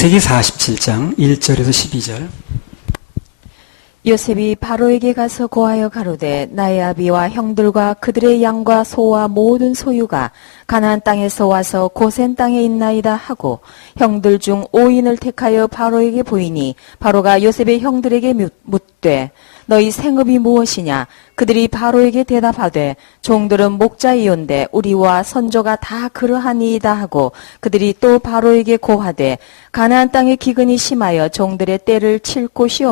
창세기 47장 1절에서 12절. 요셉이 바로에게 가서 고하여 가로되 나의 아비와 형들과 그들의 양과 소와 모든 소유가 가나안 땅에서 와서 고센 땅에 있나이다 하고 형들 중 5인을 택하여 바로에게 보이니 바로가 요셉의 형들에게 묻되 너희 생업이 무엇이냐? 그들이 바로에게 대답하되 종들은 목자이온데 우리와 선조가 다 그러하니이다 하고 그들이 또 바로에게 고하되 가나안 땅의 기근이 심하여 종들의 때를 칠 곳이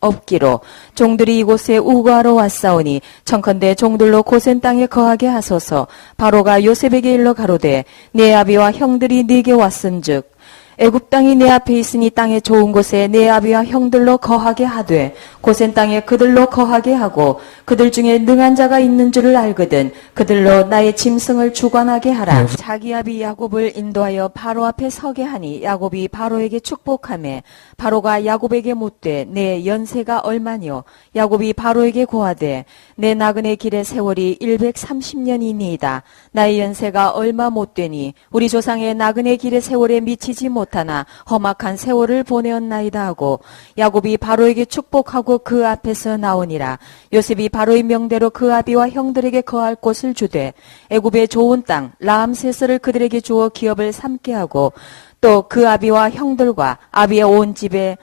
없기로 종들이 이곳에 우거하러 왔사오니 청컨대 종들로 고센 땅에 거하게 하소서. 바로가 요셉에게 일러 가로되 내 아비와 형들이 네게 왔은즉 애굽 땅이 내 앞에 있으니 땅의 좋은 곳에 내 아비와 형들로 거하게 하되 고센 땅에 그들로 거하게 하고 그들 중에 능한 자가 있는 줄을 알거든 그들로 나의 짐승을 주관하게 하라. 자기 아비 야곱을 인도하여 바로 앞에 서게 하니 야곱이 바로에게 축복하매 바로가 야곱에게 묻되 내 연세가 얼마뇨? 야곱이 바로에게 고하되 내 나그네 길의 세월이 130년이니이다. 나의 연세가 얼마 못 되니 우리 조상의 나그네 길의 세월에 미치지 못하나 험악한 세월을 보내었나이다 하고 야곱이 바로에게 축복하고 그 앞에서 나오니라. 요셉이 바로의 명대로 그 아비와 형들에게 거할 곳을 주되 애굽의 좋은 땅 라암세스를 그들에게 주어 기업을 삼게 하고 또 그 아비와 형들과 아비의 온 집에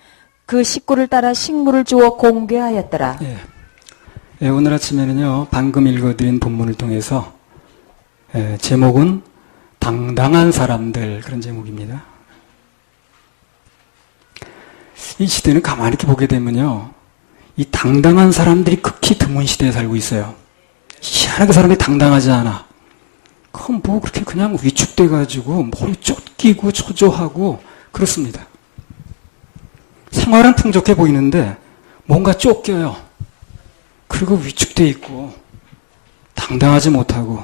그 식구를 따라 식물을 주어 공개하였더라. 오늘 아침에는요, 방금 읽어드린 본문을 통해서 제목은 당당한 사람들, 그런 제목입니다. 이 시대는 가만히 이렇게 보게 되면요, 이 당당한 사람들이 극히 드문 시대에 살고 있어요. 희한하게 사람이 당당하지 않아. 그럼 뭐 그렇게 그냥 위축돼가지고 머리 쫓기고 초조하고 그렇습니다. 생활은 풍족해 보이는데 뭔가 쫓겨요. 그리고 위축돼 있고 당당하지 못하고.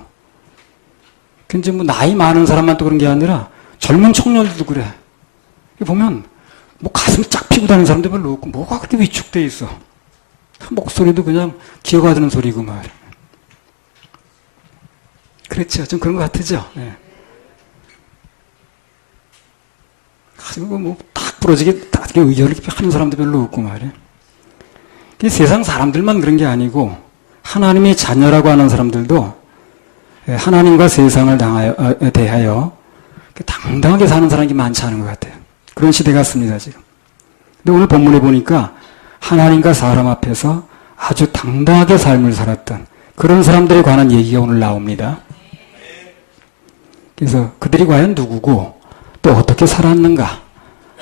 근데 뭐 나이 많은 사람만 또 그런 게 아니라 젊은 청년들도 그래. 보면 뭐 가슴이 쫙 피고 다니는 사람들 별로 없고 뭐가 그렇게 위축돼 있어. 목소리도 그냥 기어가 드는 소리고 말이야. 그렇죠. 좀 그런 것 같으죠. 네. 가슴이 딱 부러지게 딱 의열을 하는 사람도 별로 없고 말이야. 세상 사람들만 그런 게 아니고 하나님의 자녀라고 하는 사람들도 하나님과 세상을 대하여 당당하게 사는 사람이 많지 않은 것 같아요. 그런 시대 같습니다, 지금. 근데 오늘 본문에 보니까 하나님과 사람 앞에서 아주 당당하게 삶을 살았던 그런 사람들에 관한 얘기가 오늘 나옵니다. 그래서 그들이 과연 누구고 또 어떻게 살았는가,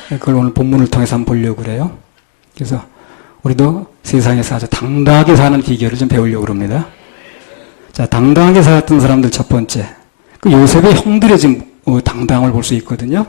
그걸 오늘 본문을 통해서 한번 보려고 그래요. 그래서 우리도 세상에서 아주 당당하게 사는 비결을 좀 배우려고 합니다. 자, 당당하게 살았던 사람들 첫 번째. 그 요셉의 형들의 지금 당당함을 볼 수 있거든요.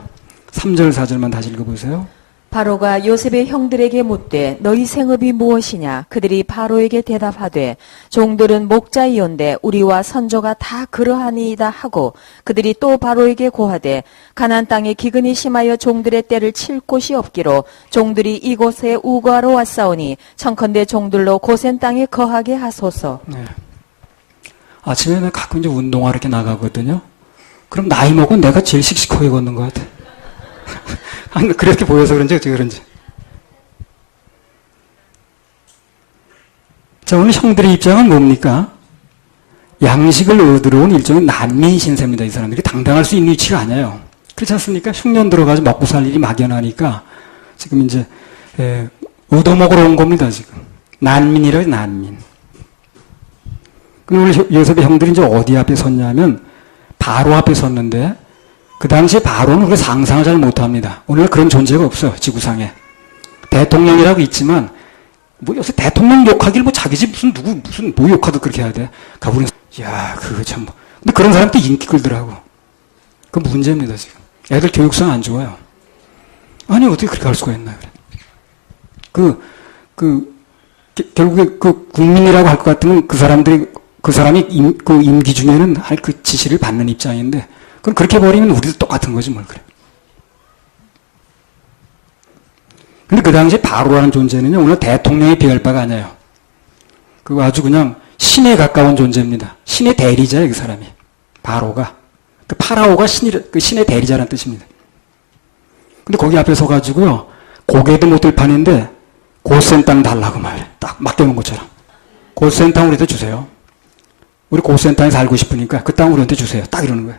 3절, 4절만 다시 읽어보세요. 바로가 요셉의 형들에게 묻되 너희 생업이 무엇이냐? 그들이 바로에게 대답하되 종들은 목자이온데 우리와 선조가 다 그러하니이다 하고 그들이 또 바로에게 고하되 가나안 땅에 기근이 심하여 종들의 때를 칠 곳이 없기로 종들이 이곳에 우거하러 왔사오니 청컨대 종들로 고센 땅에 거하게 하소서. 네. 아침에 가끔 이제 운동하러 이렇게 나가거든요. 그럼 나이 먹은 내가 제일 씩씩하게 걷는 것 같아. 그렇게 보여서 그런지 어떻게 그런지. 자, 오늘 형들의 입장은 뭡니까? 양식을 얻으러 온 일종의 난민 신세입니다. 이 사람들이 당당할 수 있는 위치가 아니에요. 그렇지 않습니까? 흉년 들어가서 먹고 살 일이 막연하니까 지금 이제 얻어먹으러 온 겁니다. 지금 난민이라고 난민. 그럼 오늘 요셉의 형들이 이제 어디 앞에 섰냐면 바로 앞에 섰는데 그 당시에 바로는 우리가 상상을 잘 못합니다. 오늘 그런 존재가 없어요, 지구상에. 대통령이라고 있지만, 뭐 요새 대통령 욕하기를 뭐 자기 집 무슨 뭐 욕하도 그렇게 해야 돼. 우리는, 야, 그거 참. 근데 그런 사람도 인기 끌더라고. 그 문제입니다, 지금. 애들 교육성 안 좋아요. 아니, 어떻게 그렇게 할 수가 있나, 그래. 결국에 국민이라고 할 것 같으면 그 사람이 임기 중에는 할 그 지시를 받는 입장인데, 그럼 그렇게 버리면 우리도 똑같은 거지 뭘 그래. 근데 그 당시에 바로라는 존재는요, 오늘 대통령에 비할 바가 아니에요. 그거 아주 그냥 신에 가까운 존재입니다. 신의 대리자예요, 그 사람이. 바로가. 그 파라오가 신의 대리자라는 뜻입니다. 근데 거기 앞에 서가지고요, 고개도 못 들 판인데, 고센 땅 달라고 말해. 딱 맡겨놓은 것처럼. 고센 땅 우리한테 주세요. 우리 고센 땅에 살고 싶으니까 그 땅 우리한테 주세요. 딱 이러는 거예요.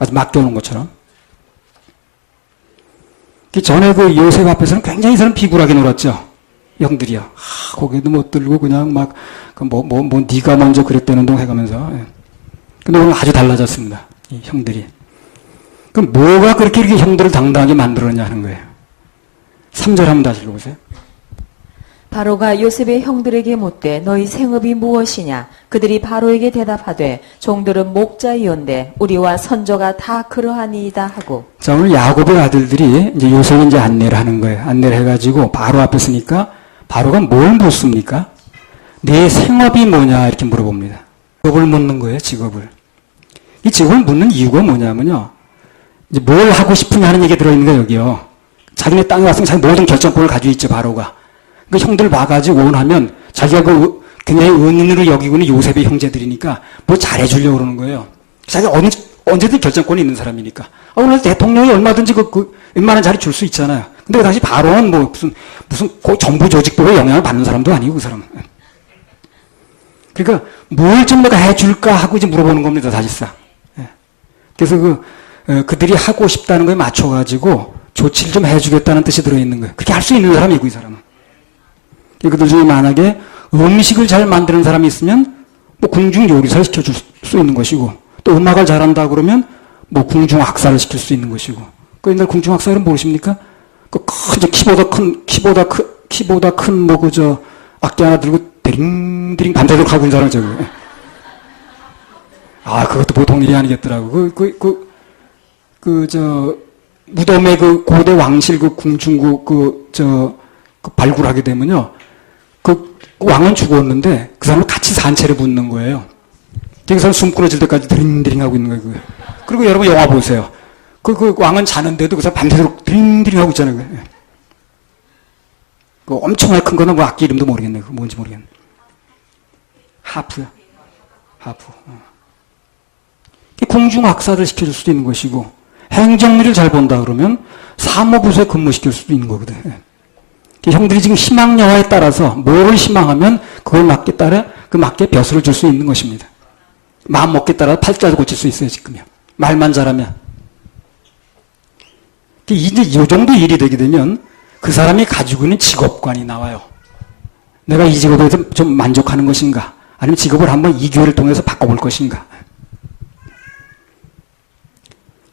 아주 맡겨놓은 것처럼. 전에 그 요셉 앞에서는 굉장히 사람 비굴하게 놀았죠. 형들이요. 고개도 못 들고 그냥 막, 네가 먼저 그랬다는 동 해가면서. 예. 근데 오늘 아주 달라졌습니다. 이 형들이. 그럼 뭐가 그렇게 이렇게 형들을 당당하게 만들었냐 하는 거예요. 3절 한번 다시 읽어보세요. 바로가 요셉의 형들에게 묻되 너희 생업이 무엇이냐? 그들이 바로에게 대답하되 종들은 목자이온데 우리와 선조가 다 그러하니이다 하고. 자, 오늘 야곱의 아들들이 이제 요셉이 이제 안내를 하는 거예요. 안내를 해가지고 바로 앞에 서니까 바로가 뭘 묻습니까? 내 생업이 뭐냐 이렇게 물어봅니다. 직업을 묻는 거예요. 직업을. 이 직업을 묻는 이유가 뭐냐면요. 이제 뭘 하고 싶으냐 하는 얘기가 들어있는 거예요. 여기요. 자기네 땅에 왔으면 자기 모든 결정권을 가지고 있죠. 바로가. 그 형들 봐가지고 원하면 자기가 그 굉장히 은인으로 여기고 있는 요셉의 형제들이니까 뭐 잘해주려고 그러는 거예요. 자기가 언제든 결정권이 있는 사람이니까. 오늘 대통령이 얼마든지 웬만한 자리 줄 수 있잖아요. 근데 그 당시 바로는 뭐 무슨 정부 조직법에 영향을 받는 사람도 아니고 그 사람은. 그러니까 뭘 좀 내가 해줄까 하고 이제 물어보는 겁니다. 사실상. 그래서 그들이 하고 싶다는 거에 맞춰가지고 조치를 좀 해주겠다는 뜻이 들어있는 거예요. 그렇게 할 수 있는 사람이고 이 사람은. 그들 중에 만약에 음식을 잘 만드는 사람이 있으면 뭐 궁중 요리사를 시켜줄 수 있는 것이고 또 음악을 잘한다 그러면 뭐 궁중 악사를 시킬 수 있는 것이고 그 옛날 궁중 악사는 무엇입니까? 그 큰 키보다 큰 뭐 악기 하나 들고 드링드링 밤새도록 하고 있는 사람 저거. 아 그것도 보통 일이 아니겠더라고. 무덤에 그 고대 왕실 그 궁중구 그 발굴하게 되면요. 그 왕은 죽었는데 그 사람을 같이 산채를 붓는 거예요. 그 사람 숨 끊어질 때까지 드링드링 하고 있는 거예요. 그리고 여러분 영화 보세요. 그 왕은 자는데도 그 사람 밤새도록 드링드링 하고 있잖아요. 그 엄청나게 큰 거는 뭐 악기 이름도 모르겠네. 그 뭔지 모르겠네. 하프야. 하프. 궁중 악사를 시켜줄 수도 있는 것이고 행정일을 잘 본다 그러면 사무부서에 근무시킬 수도 있는 거거든. 형들이 지금 희망 여하에 따라서 뭐를 희망하면 그걸 맞게 벼슬을 줄 수 있는 것입니다. 마음 먹기에 따라 팔자도 고칠 수 있어요, 지금요. 말만 잘하면. 이제 이 정도 일이 되게 되면 그 사람이 가지고 있는 직업관이 나와요. 내가 이 직업에 좀 만족하는 것인가? 아니면 직업을 한번 이 기회를 통해서 바꿔볼 것인가?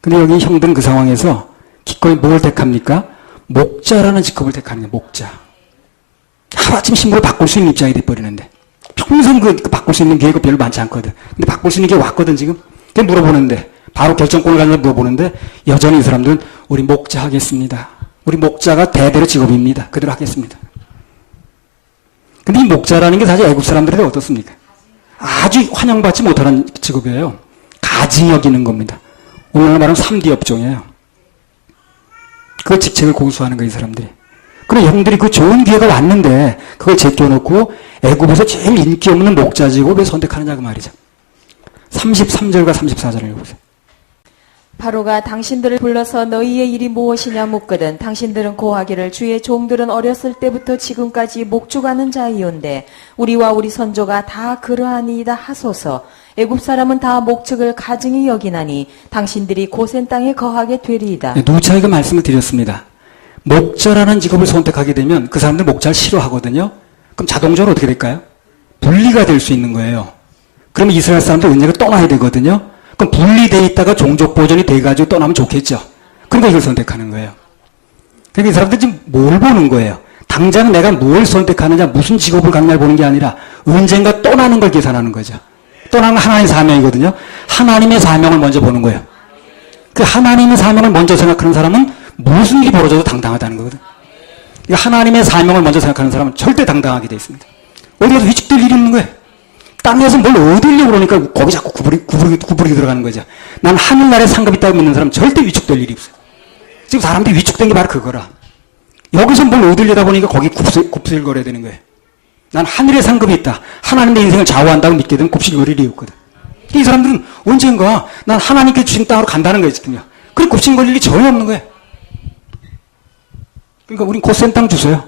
근데 여기 형들은 그 상황에서 기꺼이 뭘 택합니까? 목자라는 직업을 택하는 거예요. 목자. 하루아침 신분을 바꿀 수 있는 입장이 돼버리는데 평생 그 바꿀 수 있는 기회가 별로 많지 않거든. 근데 바꿀 수 있는 게 왔거든 지금. 그게 물어보는데 바로 결정권을 가지고 물어보는데 여전히 이 사람들은 우리 목자 하겠습니다. 우리 목자가 대대로 직업입니다. 그대로 하겠습니다. 근데 이 목자라는 게 사실 애국 사람들한테 어떻습니까? 아주 환영받지 못하는 직업이에요. 가증 여기는 겁니다. 오늘날 말하면 3D 업종이에요. 그 직책을 고수하는 거예요, 이 사람들이. 그래, 형들이 그 좋은 기회가 왔는데, 그걸 제껴놓고, 애굽에서 제일 인기 없는 목자 직업을 선택하느냐, 그 말이죠. 33절과 34절을 읽어보세요. 바로가 당신들을 불러서 너희의 일이 무엇이냐 묻거든 당신들은 고하기를 주의 종들은 어렸을 때부터 지금까지 목축하는 자이온데 우리와 우리 선조가 다 그러하니이다 하소서. 애굽 사람은 다 목축을 가증히 여기나니 당신들이 고센 땅에 거하게 되리이다. 누차에게 말씀을 드렸습니다. 목자라는 직업을 선택하게 되면 그 사람들 목자를 싫어하거든요. 그럼 자동적으로 어떻게 될까요? 분리가 될 수 있는 거예요. 그러면 이스라엘 사람들 은혜를 떠나야 되거든요. 그럼 분리되어 있다가 종족 보존이 돼가지고 떠나면 좋겠죠. 그러니까 이걸 선택하는 거예요. 그러니까 이 사람들 지금 뭘 보는 거예요? 당장 내가 뭘 선택하느냐, 무슨 직업을 갖느냐를 보는 게 아니라 언젠가 떠나는 걸 계산하는 거죠. 떠나는 건 하나님의 사명이거든요. 하나님의 사명을 먼저 보는 거예요. 그 하나님의 사명을 먼저 생각하는 사람은 무슨 일이 벌어져도 당당하다는 거거든. 하나님의 사명을 먼저 생각하는 사람은 절대 당당하게 되어 있습니다. 어디 가서 위축될 일이 있는 거예요. 땅에서 뭘 얻으려고 그러니까 거기 자꾸 구부리게 들어가는 거죠. 난 하늘나라에 상급이 있다고 믿는 사람은 절대 위축될 일이 없어요. 지금 사람들이 위축된 게 바로 그거라. 여기서 뭘 얻으려다 보니까 거기 굽슬거려야 되는 거예요. 난 하늘에 상급이 있다. 하나님 내 인생을 좌우한다고 믿게 되면 굽슬거릴 일이 없거든. 이 사람들은 언젠가 난 하나님께 주신 땅으로 간다는 거예요, 지금요. 그래 굽슬거릴 일이 전혀 없는 거예요. 그러니까 우린 곧센 땅 주세요.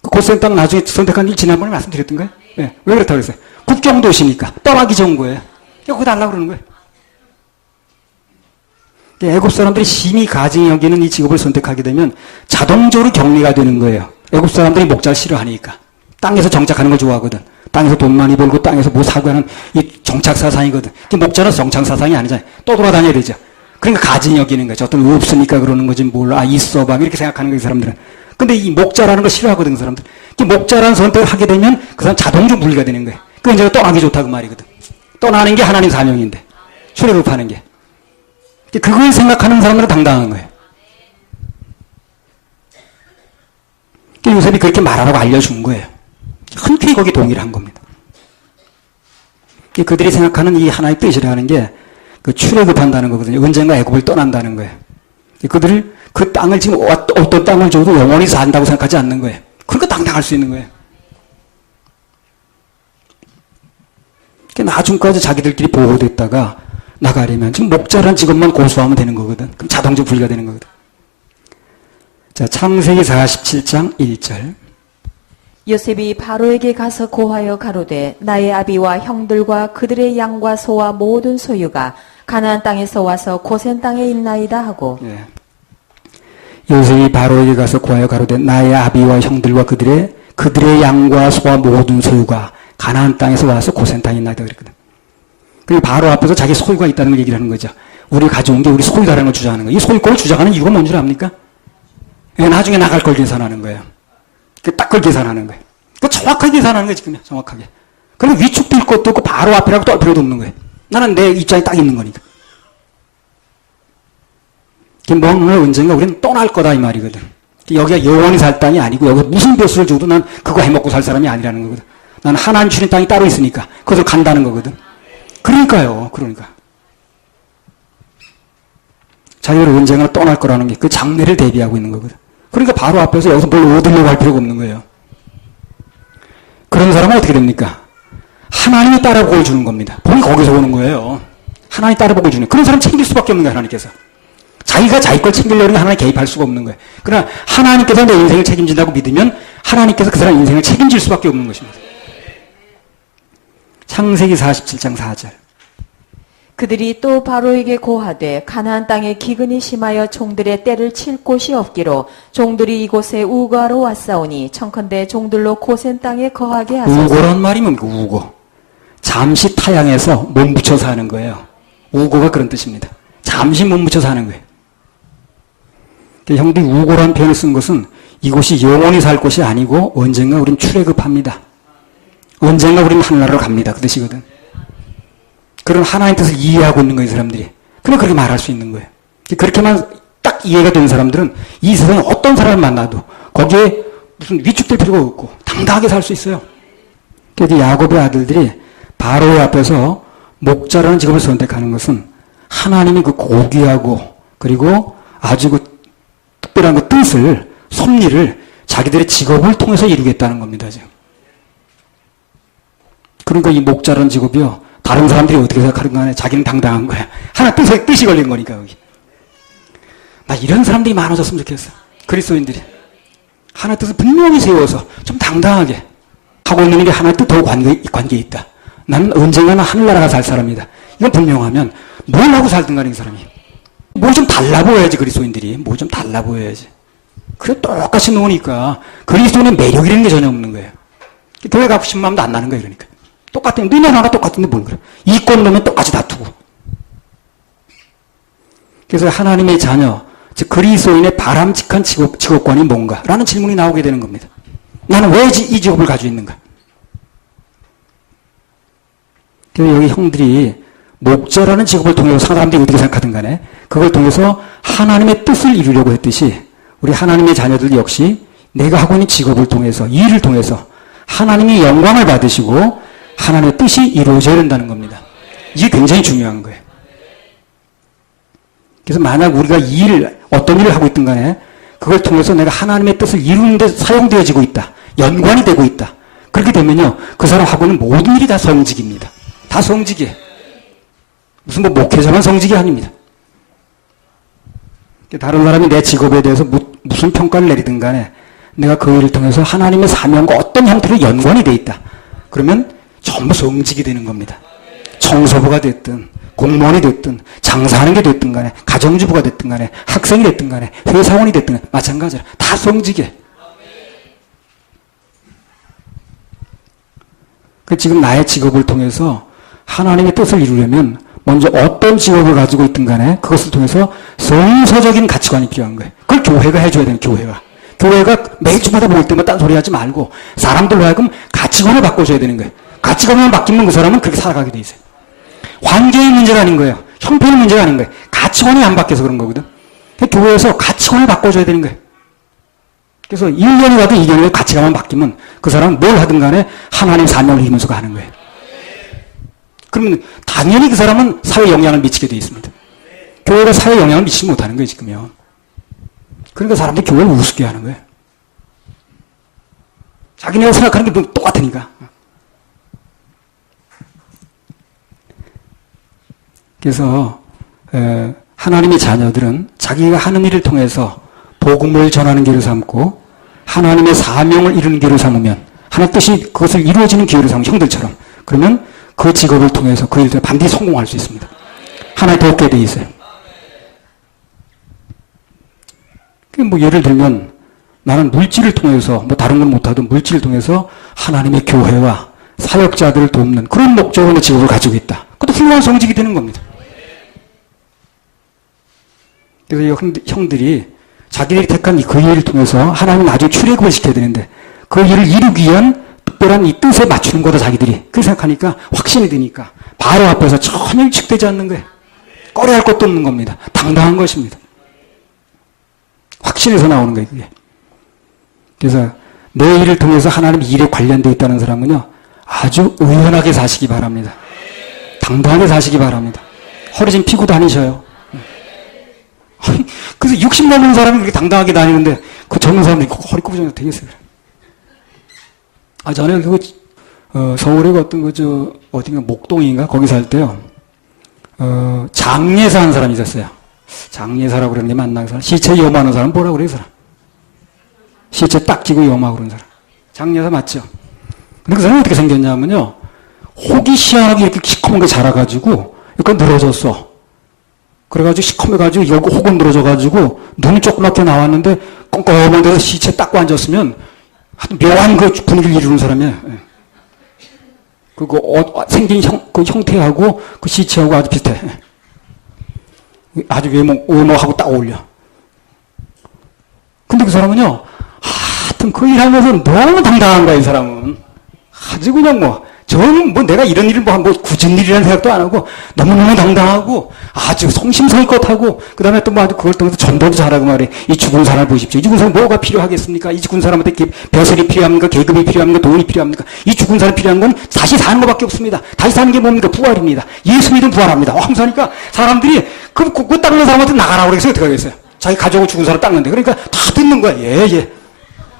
그 곧센 땅 나중에 선택한 일 지난번에 말씀드렸던 거예요. 네. 왜 그렇다고 그랬어요? 국경도시니까 떠나기 좋은 거예요. 그거 달라고 그러는 거예요. 애굽 사람들이 심히 가증히 여기는 이 직업을 선택하게 되면 자동적으로 격리가 되는 거예요. 애굽 사람들이 목자를 싫어하니까. 땅에서 정착하는 걸 좋아하거든. 땅에서 돈 많이 벌고 땅에서 뭐 사고 하는 이 정착사상이거든. 목자는 정착사상이 아니잖아요. 떠돌아다녀야 되죠. 그러니까 가증히 여기는 거죠. 어떤 없으니까 그러는 거지 몰라. 아, 있어 봐. 이렇게 생각하는 거예요, 이 사람들은. 근데 이 목자라는 걸 싫어하거든, 그 사람들. 목자라는 선택을 하게 되면 그 사람 자동적으로 분리가 되는 거예요. 그 이제 떠나기 좋다고 말이거든. 떠나는 게 하나님 사명인데. 출애굽하는 게. 그걸 생각하는 사람들은 당당한 거예요. 요셉이 그렇게 말하라고 알려준 거예요. 흔쾌히 거기 동의를 한 겁니다. 그들이 생각하는 이 하나의 뜻이라는 게 그 출애굽한다는 거거든요. 언젠가 애굽을 떠난다는 거예요. 그들을 그 땅을 지금 어떤 땅을 줘도 영원히 산다고 생각하지 않는 거예요. 그러니까 당당할 수 있는 거예요. 나중까지 자기들끼리 보호됐다가 나가려면 지금 목자라는 직업만 고수하면 되는 거거든. 그럼 자동적으로 분리가 되는 거거든. 자, 창세기 47장 1절. 요셉이 바로에게 가서 고하여 가로되 나의 아비와 형들과 그들의 양과 소와 모든 소유가 가나안 땅에서 와서 고센 땅에 있나이다 하고. 네. 요셉이 바로에게 가서 고하여 가로되 나의 아비와 형들과 그들의 양과 소와 모든 소유가 가나안 땅에서 와서 고센 땅에 있나이다 그랬거든. 그리고 바로 앞에서 자기 소유가 있다는 걸 얘기를 하는 거죠. 우리 가져온 게 우리 소유다라는 걸 주장하는 거예요. 이 소유권을 주장하는 이유가 뭔 줄 압니까? 나중에 나갈 걸 계산하는 거예요. 딱 그걸 계산하는 거예요. 그 정확하게 계산하는 거예요, 지금. 정확하게. 그리고 위축될 것도 없고 바로 앞이라고 떨 필요도 없는 거예요. 나는 내 입장에 딱 있는 거니까. 뭔가 언젠가 우리는 떠날 거다 이 말이거든. 여기가 영원히 살 땅이 아니고 여기서 무슨 벼슬을 줘도 난 그거 해먹고 살 사람이 아니라는 거거든. 나는 하나님 주신 땅이 따로 있으니까 그것을 간다는 거거든. 그러니까요. 그러니까. 자기를 언젠가 떠날 거라는 게 그 장래를 대비하고 있는 거거든. 그러니까 바로 앞에서 여기서 뭘 얻으려고 할 필요가 없는 거예요. 그런 사람은 어떻게 됩니까? 하나님이 따라 복을 주는 겁니다. 복이 거기서 오는 거예요. 하나님이 따라 복을 주는. 그런 사람 챙길 수밖에 없는 거예요, 하나님께서. 자기가 자기 걸 챙기려면 하나님 개입할 수가 없는 거예요. 그러나 하나님께서 내 인생을 책임진다고 믿으면 하나님께서 그 사람 인생을 책임질 수밖에 없는 것입니다. 창세기 47장 4절. 그들이 또 바로에게 고하되 가나안 땅에 기근이 심하여 종들의 때를 칠 곳이 없기로 종들이 이곳에 우거하러 왔사오니 청컨대 종들로 고센 땅에 거하게 하소서. 우거란 말이 뭡니까? 우거. 잠시 타양에서 몸 붙여서 하는 거예요. 우거가 그런 뜻입니다. 잠시 몸 붙여서 하는 거예요. 형들이 우거란 표현을 쓴 것은 이곳이 영원히 살 곳이 아니고 언젠가 우린 출애굽합니다. 언젠가 우린 하늘나라로 갑니다. 그 뜻이거든. 그런 하나님 뜻을 이해하고 있는 거예요, 이 사람들이. 그럼 그렇게 말할 수 있는 거예요. 그렇게만 딱 이해가 되는 사람들은 이 세상에 어떤 사람을 만나도 거기에 무슨 위축될 필요가 없고 당당하게 살 수 있어요. 그래서 야곱의 아들들이 바로의 앞에서 목자라는 직업을 선택하는 것은 하나님이 그 고귀하고 그리고 아주 그 특별한 그 뜻을, 섭리를 자기들의 직업을 통해서 이루겠다는 겁니다, 지금. 그러니까 이 목자라는 직업이요. 다른 사람들이 어떻게 생각하는 간에 자기는 당당한 거야. 하나 뜻이 걸린 거니까, 여기. 나 이런 사람들이 많아졌으면 좋겠어. 그리스도인들이. 하나 뜻을 분명히 세워서 좀 당당하게 하고 있는 일이 하나의 뜻하고 관계에 있다. 나는 언젠가는 하늘나라가 살 사람이다. 이건 분명하면 뭘 하고 살든 간에 이 사람이. 뭘 좀 달라 보여야지, 그리스도인들이. 뭘 좀 달라 보여야지. 그래, 똑같이 노니까 그리스도인의 매력이라는 게 전혀 없는 거예요. 교회 가고 싶은 마음도 안 나는 거예요, 그러니까. 똑같은, 너네 나라 똑같은데 뭘 그래. 이권 놓으면 똑같이 다투고. 그래서 하나님의 자녀, 즉 그리스도인의 바람직한 직업관이 뭔가? 라는 질문이 나오게 되는 겁니다. 나는 왜 이 직업을 가지고 있는가? 그래서 여기 형들이 목자라는 직업을 통해서 사람들이 어떻게 생각하든 간에 그걸 통해서 하나님의 뜻을 이루려고 했듯이 우리 하나님의 자녀들 역시 내가 하고 있는 직업을 통해서, 이 일을 통해서 하나님이 영광을 받으시고 하나님의 뜻이 이루어져야 된다는 겁니다. 이게 굉장히 중요한 거예요. 그래서 만약 우리가 어떤 일을 하고 있든 간에 그걸 통해서 내가 하나님의 뜻을 이루는 데 사용되어지고 있다. 연관이 되고 있다. 그렇게 되면요. 그 사람 하고 있는 모든 일이 다 성직입니다. 다 성직이에요. 무슨 목회자만 성직이 아닙니다. 다른 사람이 내 직업에 대해서 무슨 평가를 내리든 간에 내가 그 일을 통해서 하나님의 사명과 어떤 형태로 연관이 돼 있다. 그러면 전부 성직이 되는 겁니다. 청소부가 됐든 공무원이 됐든 장사하는 게 됐든 간에 가정주부가 됐든 간에 학생이 됐든 간에 회사원이 됐든 간에 마찬가지라. 다 성직이에요. 지금 나의 직업을 통해서 하나님의 뜻을 이루려면 먼저 어떤 직업을 가지고 있든 간에 그것을 통해서 성서적인 가치관이 필요한 거예요. 그걸 교회가 해줘야 되는 교회가. 교회가 매주마다 모일 때마다 딴소리 하지 말고 사람들로 하여금 가치관을 바꿔줘야 되는 거예요. 가치관만 바뀌면 그 사람은 그렇게 살아가게 돼 있어요. 환경의 문제가 아닌 거예요. 형편의 문제가 아닌 거예요. 가치관이 안 바뀌어서 그런 거거든. 교회에서 가치관을 바꿔줘야 되는 거예요. 그래서 1년이 가도 2년이 가치관만 바뀌면 그 사람은 뭘 하든 간에 하나님 사명을 이루면서 가는 거예요. 그러면 당연히 그 사람은 사회에 영향을 미치게 돼 있습니다. 교회가 사회에 영향을 미치지 못하는 거예요, 지금요. 그러니까 사람들이 교회를 우습게 하는 거예요. 자기네가 생각하는 게 똑같으니까. 그래서 하나님의 자녀들은 자기가 하는 일을 통해서 복음을 전하는 길을 삼고 하나님의 사명을 이루는 길을 삼으면 하나님 뜻이 그것을 이루어지는 기회를 삼으면 형들처럼 그러면 그 직업을 통해서 그 일을 반드시 성공할 수 있습니다. 하나님 돕게 돼 있어요. 뭐 예를 들면 나는 물질을 통해서 뭐 다른 건 못하도 물질을 통해서 하나님의 교회와 사역자들을 돕는 그런 목적으로 직업을 가지고 있다. 그것도 훌륭한 성직이 되는 겁니다. 그래서 형들이 자기들이 택한 그 일을 통해서 하나님 나중에 출애굽을 시켜야 되는데 그 일을 이루기 위한 특별한 이 뜻에 맞추는 거다 자기들이. 그렇게 생각하니까 확신이 드니까 바로 앞에서 전혀 위축되지 않는 거예요. 꺼려할 것도 없는 겁니다. 당당한 것입니다. 확신에서 나오는 거예요, 그게. 그래서 내 일을 통해서 하나님 일에 관련되어 있다는 사람은요, 아주 의연하게 사시기 바랍니다. 당당하게 사시기 바랍니다. 허리 좀 피고 다니셔요. 그래서 60 넘는 사람이 그렇게 당당하게 다니는데 그 젊은 사람들이 허리 굽어져서 되겠어요. 전에 서울에 어떤 어딘가 목동인가 거기 살 때요. 장례사 한 사람이 있었어요. 장례사라고 그러는 게 맞나 그 사람? 시체 염하는 사람 뭐라고 그래요, 그 사람? 시체 딱 끼고 염하고 그런 사람. 장례사 맞죠? 근데 그 사람이 어떻게 생겼냐면요. 혹이 희한하게 이렇게 시커먼 게 자라가지고 이렇게 늘어졌어. 그래가지고 시커매가지고 여기 혹은 늘어져가지고 눈이 조그맣게 나왔는데 껌껌한 데서 시체 딱 앉았으면 하여튼 묘한 그 분위기를 이루는 사람이에요. 생긴 그 형태하고 그 시체하고 아주 비슷해. 아주 외모하고 딱 어울려. 근데 그 사람은요, 하여튼 그 일하면서 너무 당당한 거야, 이 사람은. 아주 그냥 저는 내가 이런 일을 굳은 일이라는 생각도 안 하고, 너무너무 당당하고, 아주 성심성의껏 하고, 그 다음에 또 아주 그걸 통해서 전도도 잘하고 말이에요. 이 죽은 사람을 보십시오. 이 죽은 사람 뭐가 필요하겠습니까? 이 죽은 사람한테 벼슬이 필요합니까? 계급이 필요합니까? 돈이 필요합니까? 이 죽은 사람 필요한 건 다시 사는 것밖에 없습니다. 다시 사는 게 뭡니까? 부활입니다. 예수 믿으면 부활합니다. 항상 하니까 사람들이 그 닦는 사람한테 나가라고 그래서 어떻게 하겠어요? 자기 가족을 죽은 사람 닦는데. 그러니까 다 듣는 거야. 예.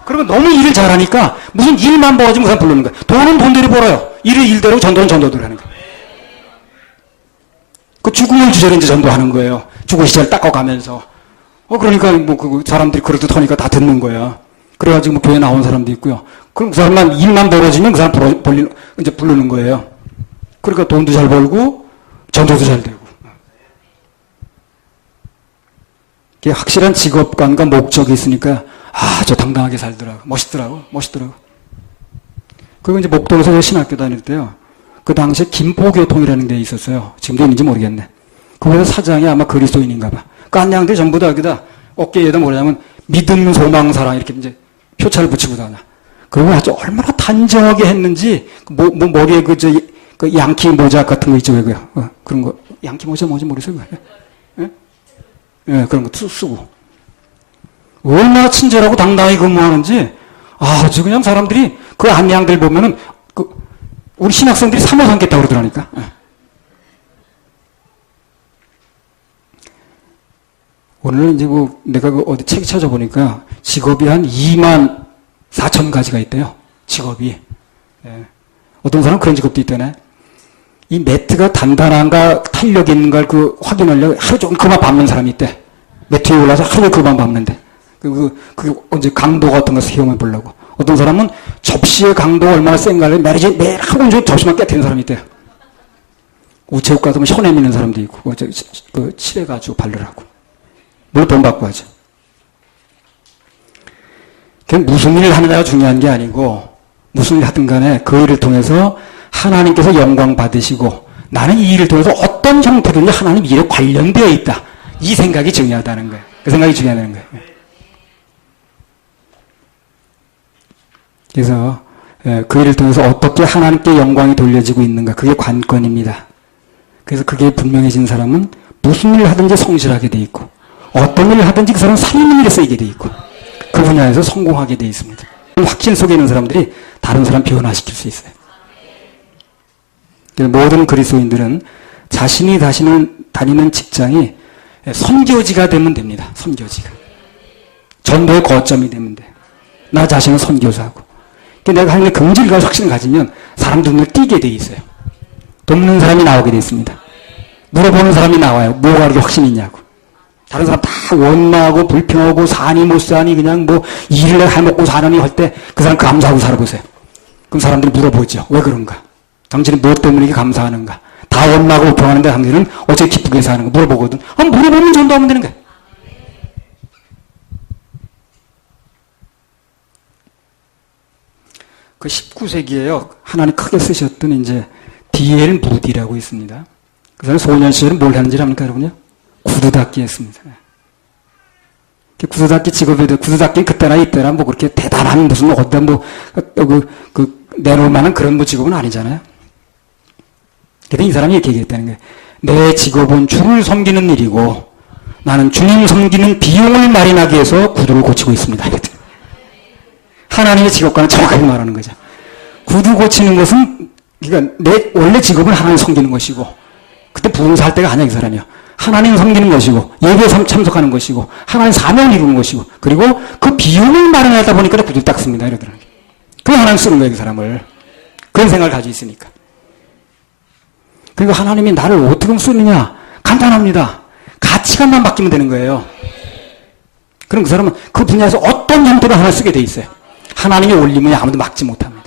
그리고 너무 일을 잘하니까 무슨 일만 벌어지면 그 사람 부르는 거야. 돈은 돈대로 벌어요. 일을 일대로 전도는 전도대로 하는 거야. 그 죽음을 주제로 이제 전도하는 거예요. 죽은 시체를 닦아가면서. 그러니까 그 사람들이 그렇듯 하니까 다 듣는 거야. 그래가지고 교회 나온 사람도 있고요. 그럼 그 사람만 일만 벌어지면 그 사람 이제 부르는 거예요. 그러니까 돈도 잘 벌고 전도도 잘 되고. 이게 확실한 직업관과 목적이 있으니까 아주 당당하게 살더라고. 멋있더라고. 그리고 이제 목동에서 신학교 다닐 때요. 그 당시에 김포교통이라는 데 있었어요. 지금도 있는지 모르겠네. 거기서 사장이 아마 그리스도인인가 봐. 그 안양대 전부 다 여기다 어깨에다 뭐냐면 믿음, 소망, 사랑 이렇게 이제 표차를 붙이고 다녀. 그리고 아주 얼마나 단정하게 했는지 머리에 그 양키 모자 같은 거 있죠, 왜 그런 거 양키 모자 뭔지 모르겠어요. 예, 그런 거 쓰고. 얼마나 친절하고 당당하게 근무하는지 아주 그냥 사람들이 그 안양들 보면은 우리 신학생들이 사모 삼겠다고 그러더라니까. 오늘 이제 내가 어디 책 찾아보니까 직업이 한 2만 4천 가지가 있대요. 직업이. 예. 어떤 사람은 그런 직업도 있다네. 이 매트가 단단한가 탄력 있는가 확인하려고 하루 종일 그만 밟는 사람이 있대. 매트 위에 올라서 하루에 그만 밟는데. 언제 강도가 어떤 것을 시험해 보려고. 어떤 사람은 접시의 강도가 얼마나 센가를 매일 하루 종일 접시만 깨트리는 사람이 있대요. 우체국 가서 혀 내미는 사람도 있고, 칠해가지고 발르라고. 물론 돈 받고 하죠. 무슨 일을 하느냐가 중요한 게 아니고, 무슨 일을 하든 간에 그 일을 통해서 하나님께서 영광 받으시고, 나는 이 일을 통해서 어떤 형태든지 하나님 일에 관련되어 있다. 이 생각이 중요하다는 거예요. 그 생각이 중요하다는 거예요. 그래서 그 일을 통해서 어떻게 하나님께 영광이 돌려지고 있는가, 그게 관건입니다. 그래서 그게 분명해진 사람은 무슨 일을 하든지 성실하게 돼 있고, 어떤 일을 하든지 그 사람은 살리는 일에 쓰이게 돼 있고, 그 분야에서 성공하게 돼 있습니다. 확신 속에 있는 사람들이 다른 사람 변화시킬 수 있어요. 모든 그리스도인들은 자신이 다니는 직장이 선교지가 되면 됩니다. 선교지가. 전도의 거점이 되면 돼. 나 자신은 선교사고. 내가 하나님의 긍질과 확신을 가지면 사람들 눈에 띄게 돼 있어요. 돕는 사람이 나오게 돼 있습니다. 물어보는 사람이 나와요. 뭐가 그렇게 확신이 있냐고. 다른 사람 다 원망하고 불평하고 사니 못 사니 그냥 뭐 일을 내가 해먹고 사느니 할 때 그 사람 감사하고 살아보세요. 그럼 사람들이 물어보죠. 왜 그런가? 당신은 무엇 때문에 이렇게 감사하는가? 다 원망하고 불평하는데 당신은 어째 기쁘게 사는가? 물어보거든. 물어보면 전도하면 되는 거야. 그 19세기에요. 하나님 크게 쓰셨던 이제 D.L. 무디라고 있습니다. 그 사람 소년 시절에 뭘 했는지 압니까, 여러분요? 구두 닦기 했습니다. 구두 닦기 직업에도, 구두 닦기 그때나 이때나 뭐 그렇게 대단한 무슨 어디 내놓을 만한 그런 뭐 직업은 아니잖아요. 그래서 이 사람이 이렇게 얘기했다는 거예요. 내 직업은 주를 섬기는 일이고 나는 주님 섬기는 비용을 마련하기 위해서 구두를 고치고 있습니다. 하나님의 직업과는 정확하게 말하는 거죠. 구두 고치는 것은, 그러니까 내 원래 직업은 하나님 섬기는 것이고, 그때 부흥사 할 때가 아니야, 이 사람이요. 하나님 섬기는 것이고, 예배에 참석하는 것이고, 하나님 사명을 이루는 것이고, 그리고 그 비용을 마련하다 보니까 구두를 닦습니다. 이러더라고요. 그게 하나님 쓰는 거예요, 그 사람을. 그런 생각을 가지고 있으니까. 그리고 하나님이 나를 어떻게 쓰느냐? 간단합니다. 가치관만 바뀌면 되는 거예요. 그럼 그 사람은 그 분야에서 어떤 형태로 하나 쓰게 돼 있어요. 하나님이 올리면 아무도 막지 못합니다.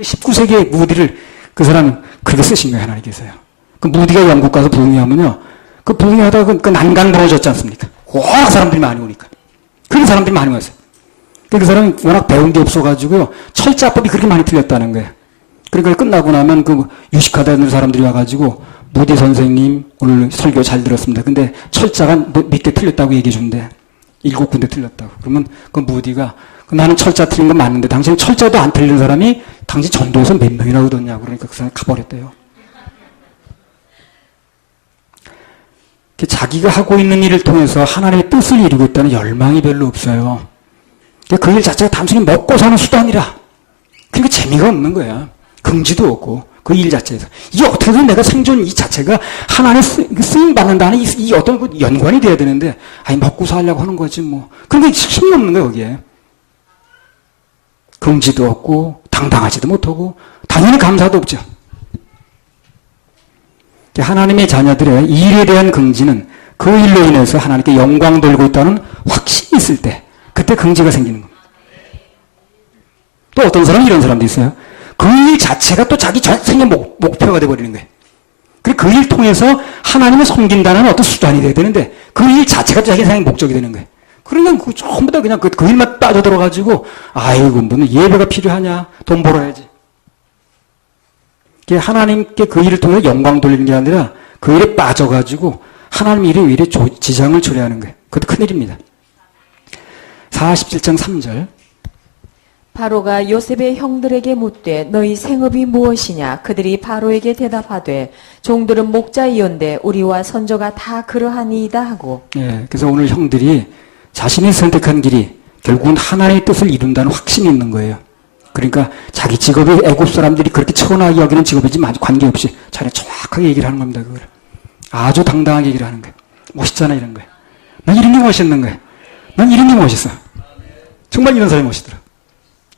19세기의 무디를 그 사람은 그렇게 쓰신 거예요, 하나님께서요. 그 무디가 영국 가서 부흥회하면요, 그 부흥회하다가 그 난간 무너졌지 않습니까? 워낙 사람들이 많이 오니까. 그런 사람들이 많이 왔어요. 그 사람이 워낙 배운 게 없어가지고요, 철자법이 그렇게 많이 틀렸다는 거예요. 그러니까 끝나고 나면 그 유식하다는 사람들이 와가지고, 무디 선생님, 오늘 설교 잘 들었습니다. 근데 철자가 몇 개 틀렸다고 얘기해 준대. 7군데 틀렸다고. 그러면 그 무디가, 나는 철자 틀린 건 맞는데 당신 철자도 안 틀린 사람이 당신 전도에서 몇 명이나 얻었냐고. 그러니까 그 사람이 가버렸대요. 자기가 하고 있는 일을 통해서 하나님의 뜻을 이루고 있다는 열망이 별로 없어요. 그 일 자체가 단순히 먹고 사는 수단이라. 그러니까 재미가 없는 거야. 긍지도 없고, 그 일 자체에서. 이게 어떻게든 내가 생존 이 자체가 하나님의 쓰임받는다는 이 어떤 그 연관이 돼야 되는데, 아니, 먹고 살려고 하는 거지, 뭐. 그런 게 힘이 없는 거야, 거기에. 긍지도 없고, 당당하지도 못하고, 당연히 감사도 없죠. 하나님의 자녀들의 일에 대한 긍지는 그 일로 인해서 하나님께 영광 돌고 있다는 확신이 있을 때, 그때 긍지가 생기는 겁니다. 또 어떤 사람은 이런 사람도 있어요. 그 일 자체가 또 자기 전생의 목표가 돼버리는 거예요. 그리고 그 일 통해서 하나님을 섬긴다는 어떤 수단이 돼야 되는데, 그 일 자체가 또 자기 생의 목적이 되는 거예요. 그러니까 전부 다 그냥 그 일만 빠져들어가지고, 아이고, 뭐 예배가 필요하냐? 돈 벌어야지. 하나님께 그 일을 통해 영광 돌리는 게 아니라 그 일에 빠져가지고 하나님 일에 오히려 지장을 초래하는 거예요. 그것도 큰일입니다. 47장 3절. 바로가 요셉의 형들에게 묻되 너희 생업이 무엇이냐? 그들이 바로에게 대답하되 종들은 목자이온데 우리와 선조가 다 그러하니이다 하고. 예, 그래서 오늘 형들이 자신이 선택한 길이 결국은 하나님의 뜻을 이룬다는 확신이 있는 거예요. 그러니까 자기 직업이 애국 사람들이 그렇게 천하게 여기는 직업이지만 아주 관계없이 자기가 정확하게 얘기를 하는 겁니다. 그걸 아주 당당하게 얘기를 하는 거예요. 멋있잖아, 이런 거예요. 난 이런 게 멋있는 거예요. 난 이런 게 멋있어. 정말 이런 사람이 멋있더라.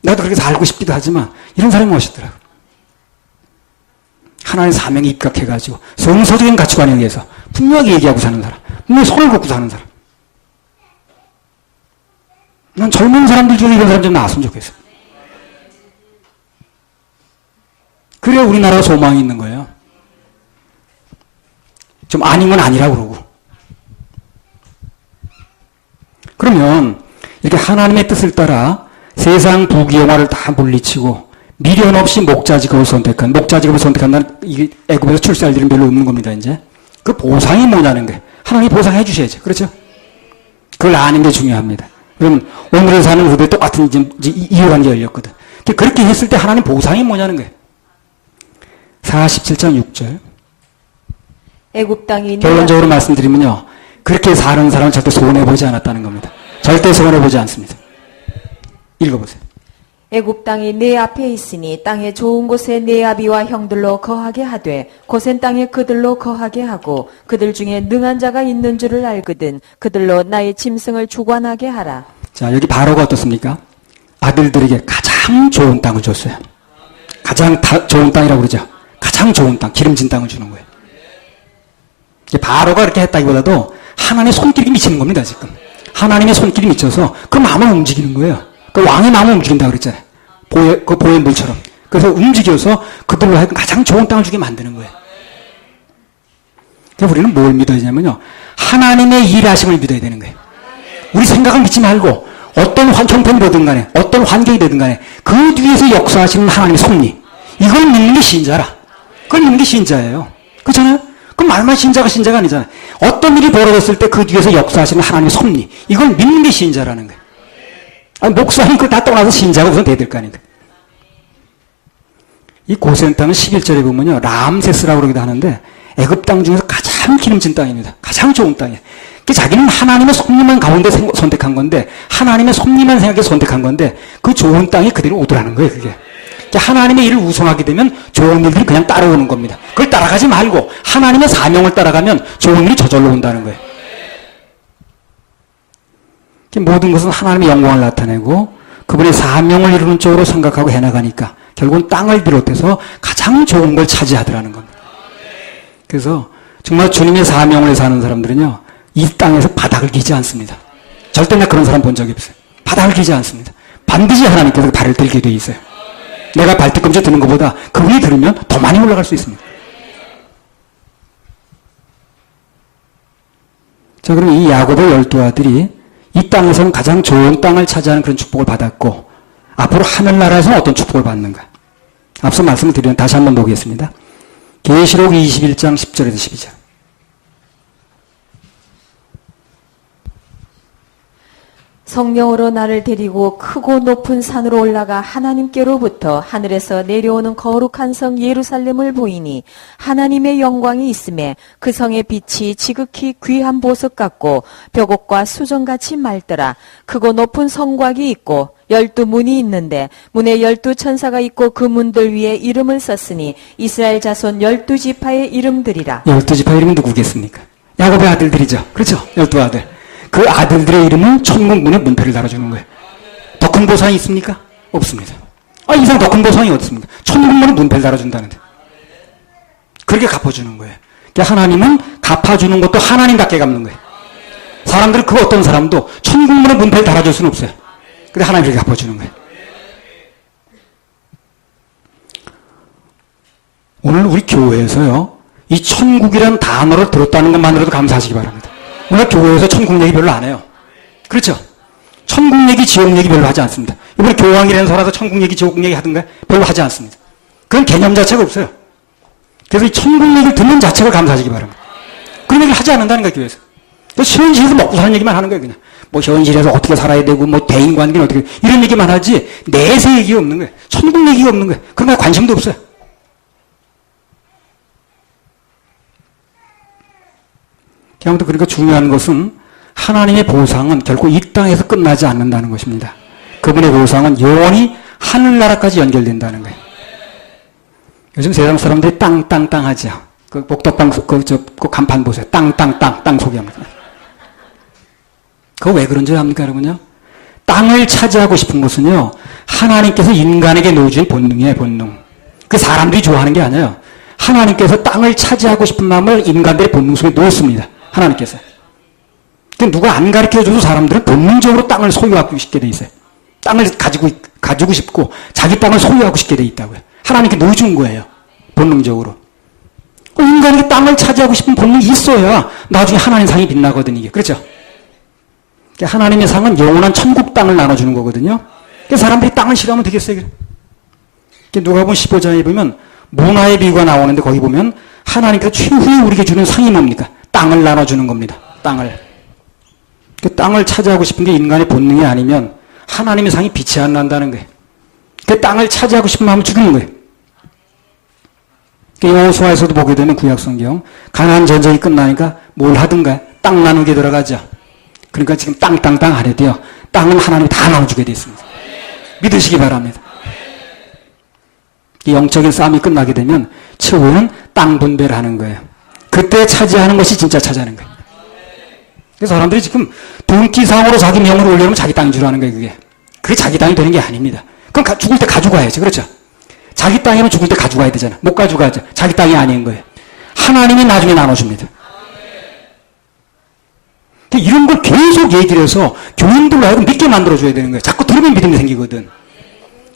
나도 그렇게 살고 싶기도 하지만 이런 사람이 멋있더라. 하나님의 사명에 입각해가지고 성서적인 가치관에 의해서 분명하게 얘기하고 사는 사람. 내 손을 걷고 사는 사람. 난 젊은 사람들 중에 이런 사람 좀 나왔으면 좋겠어. 그래야 우리나라가 소망이 있는 거예요. 좀 아니면 아니라고 그러고. 그러면 이렇게 하나님의 뜻을 따라 세상 부귀영화를 다 물리치고 미련 없이 목자직업을 선택한다는 이 애굽에서 출세할 일은 별로 없는 겁니다. 이제 그 보상이 뭐냐는 거예요. 하나님이 보상해 주셔야죠. 그렇죠? 그걸 아는 게 중요합니다. 그럼 오늘에 사는 우리도 똑같은 이해관계 가 열렸거든. 그렇게 했을 때 하나님 보상이 뭐냐는 거예요. 47장 6절. 애굽 땅이 결론적으로 말씀드리면요. 그렇게 사는 사람은 절대 손해보지 않았다는 겁니다. 절대 손해보지 않습니다. 읽어보세요. 애굽 땅이 내 앞에 있으니 땅의 좋은 곳에 내 아비와 형들로 거하게 하되 고센 땅에 그들로 거하게 하고 그들 중에 능한 자가 있는 줄을 알거든 그들로 나의 짐승을 주관하게 하라. 자, 여기 바로가 어떻습니까? 아들들에게 가장 좋은 땅을 줬어요. 가장 좋은 땅이라고 그러죠. 가장 좋은 땅, 기름진 땅을 주는 거예요. 바로가 그렇게 했다기보다도 하나님의 손길이 미치는 겁니다, 지금. 하나님의 손길이 미쳐서 그 마음을 움직이는 거예요. 그 왕의 마음을 움직인다고 그랬잖아요. 보의 물처럼. 그래서 움직여서 그들로 하여금 가장 좋은 땅을 주게 만드는 거예요. 그래서 우리는 뭘 믿어야 되냐면요. 하나님의 일하심을 믿어야 되는 거예요. 우리 생각을 믿지 말고 어떤 형편이 되든 간에 어떤 환경이 되든 간에 그 뒤에서 역사하시는 하나님의 섭리. 이걸 믿는 게 신자라. 그걸 믿는 게 신자예요. 그렇잖아요? 그 말만 신자가 아니잖아요. 어떤 일이 벌어졌을 때 그 뒤에서 역사하시는 하나님의 섭리. 이걸 믿는 게 신자라는 거예요. 아니, 목사님 그거 다 떠나서 신자가 우선 돼야 될 거 아닌가. 이 고센 땅은 11절에 보면요. 람세스라고 그러기도 하는데 애굽 땅 중에서 가장 기름진 땅입니다. 가장 좋은 땅이에요. 자기는 하나님의 섭리만 가운데 선택한 건데 하나님의 섭리만 생각해서 선택한 건데 그 좋은 땅이 그대로 오더라는 거예요. 그게. 하나님의 일을 우선하게 되면 좋은 일들이 그냥 따라오는 겁니다. 그걸 따라가지 말고 하나님의 사명을 따라가면 좋은 일이 저절로 온다는 거예요. 모든 것은 하나님의 영광을 나타내고 그분의 사명을 이루는 쪽으로 생각하고 해나가니까 결국은 땅을 비롯해서 가장 좋은 걸 차지하더라는 겁니다. 그래서 정말 주님의 사명을 사는 사람들은요. 이 땅에서 바닥을 기지 않습니다. 절대 나 그런 사람 본 적이 없어요. 바닥을 기지 않습니다. 반드시 하나님께서 발을 들게 돼 있어요. 내가 발뒤꿈치 드는 것보다 그분이 들으면 더 많이 올라갈 수 있습니다. 자, 그럼 이 야곱의 12아들이 이 땅에서는 가장 좋은 땅을 차지하는 그런 축복을 받았고 앞으로 하늘나라에서는 어떤 축복을 받는가? 앞서 말씀을 드리면 다시 한번 보겠습니다. 계시록 21장 10절에서 12절. 성령으로 나를 데리고 크고 높은 산으로 올라가 하나님께로부터 하늘에서 내려오는 거룩한 성 예루살렘을 보이니 하나님의 영광이 있음에 그 성의 빛이 지극히 귀한 보석 같고 벽옥과 수정같이 맑더라. 크고 높은 성곽이 있고 12문이 있는데 문에 12천사가 있고 그 문들 위에 이름을 썼으니 이스라엘 자손 12지파의 이름들이라. 12지파 이름은 누구겠습니까? 야곱의 아들들이죠. 그렇죠? 12아들. 그 아들들의 이름은 천국 문에 문패를 달아주는 거예요. 더 큰 보상이 있습니까? 없습니다. 이상 더 큰 보상이 어딨습니까? 천국 문에 문패를 달아준다는데. 그렇게 갚아주는 거예요. 하나님은 갚아주는 것도 하나님답게 갚는 거예요. 사람들은 그 어떤 사람도 천국 문에 문패를 달아줄 수는 없어요. 근데 하나님이 그렇게 갚아주는 거예요. 오늘 우리 교회에서요, 이 천국이라는 단어를 들었다는 것만으로도 감사하시기 바랍니다. 우리가 교회에서 천국 얘기 별로 안 해요. 그렇죠? 천국 얘기, 지옥 얘기 별로 하지 않습니다. 이번에 교황이라는 소라서 천국 얘기, 지옥 얘기 하던가 별로 하지 않습니다. 그런 개념 자체가 없어요. 그래서 이 천국 얘기를 듣는 자체가 감사하시기 바랍니다. 그런 얘기를 하지 않는다는 거예요, 교회에서. 현실에서 먹고 사는 얘기만 하는 거예요, 그냥. 뭐 현실에서 어떻게 살아야 되고, 뭐 대인 관계는 어떻게, 이런 얘기만 하지, 내세 얘기가 없는 거예요. 천국 얘기가 없는 거예요. 그런 거에 관심도 없어요. 아무튼 그러니까 중요한 것은 하나님의 보상은 결코 이 땅에서 끝나지 않는다는 것입니다. 그분의 보상은 영원히 하늘나라까지 연결된다는 거예요. 요즘 세상 사람들이 땅 하죠. 그 복덕방 그 간판 보세요. 땅 소개합니다. 그거 왜 그런 줄 압니까, 여러분요? 땅을 차지하고 싶은 것은요, 하나님께서 인간에게 놓으신 본능이에요, 본능. 그 사람들이 좋아하는 게 아니에요. 하나님께서 땅을 차지하고 싶은 마음을 인간들의 본능 속에 놓습니다. 하나님께서. 누가 안 가르쳐줘도 사람들은 본능적으로 땅을 소유하고 싶게 돼 있어요. 땅을 가지고 싶고 자기 땅을 소유하고 싶게 돼 있다고요. 하나님께 넣어준 거예요. 본능적으로. 인간에게 땅을 차지하고 싶은 본능이 있어야 나중에 하나님 상이 빛나거든, 이게. 그렇죠? 하나님의 상은 영원한 천국 땅을 나눠주는 거거든요. 사람들이 땅을 싫어하면 되겠어요. 누가복음 15장에 보면 문화의 비유가 나오는데 거기 보면 하나님께서 최후에 우리에게 주는 상이 뭡니까? 땅을 나눠주는 겁니다. 땅을. 그 땅을 차지하고 싶은 게 인간의 본능이 아니면 하나님의 상이 빛이 안 난다는 거예요. 그 땅을 차지하고 싶은 마음을 죽이는 거예요. 여호수아에서도 보게 되면 구약성경 가나안 전쟁이 끝나니까 뭘 하든가 땅 나누게 들어가죠. 그러니까 지금 땅 안 해도요. 땅은 하나님이 다 나눠주게 되어 있습니다. 믿으시기 바랍니다. 이 영적인 싸움이 끝나게 되면 최후에는 땅 분배를 하는 거예요. 그때 차지하는 것이 진짜 차지하는 거예요. 그래서 사람들이 지금 돈기상으로 자기 명을 올려놓으면 자기 땅인 줄 아는 거예요. 그게 자기 땅이 되는 게 아닙니다. 그럼 죽을 때 가져가야지. 그렇죠? 자기 땅이면 죽을 때 가져가야 되잖아. 못 가져가죠. 자기 땅이 아닌 거예요. 하나님이 나중에 나눠줍니다. 이런 걸 계속 얘기를 해서 교인들로 하여금 믿게 만들어줘야 되는 거예요. 자꾸 들으면 믿음이 생기거든.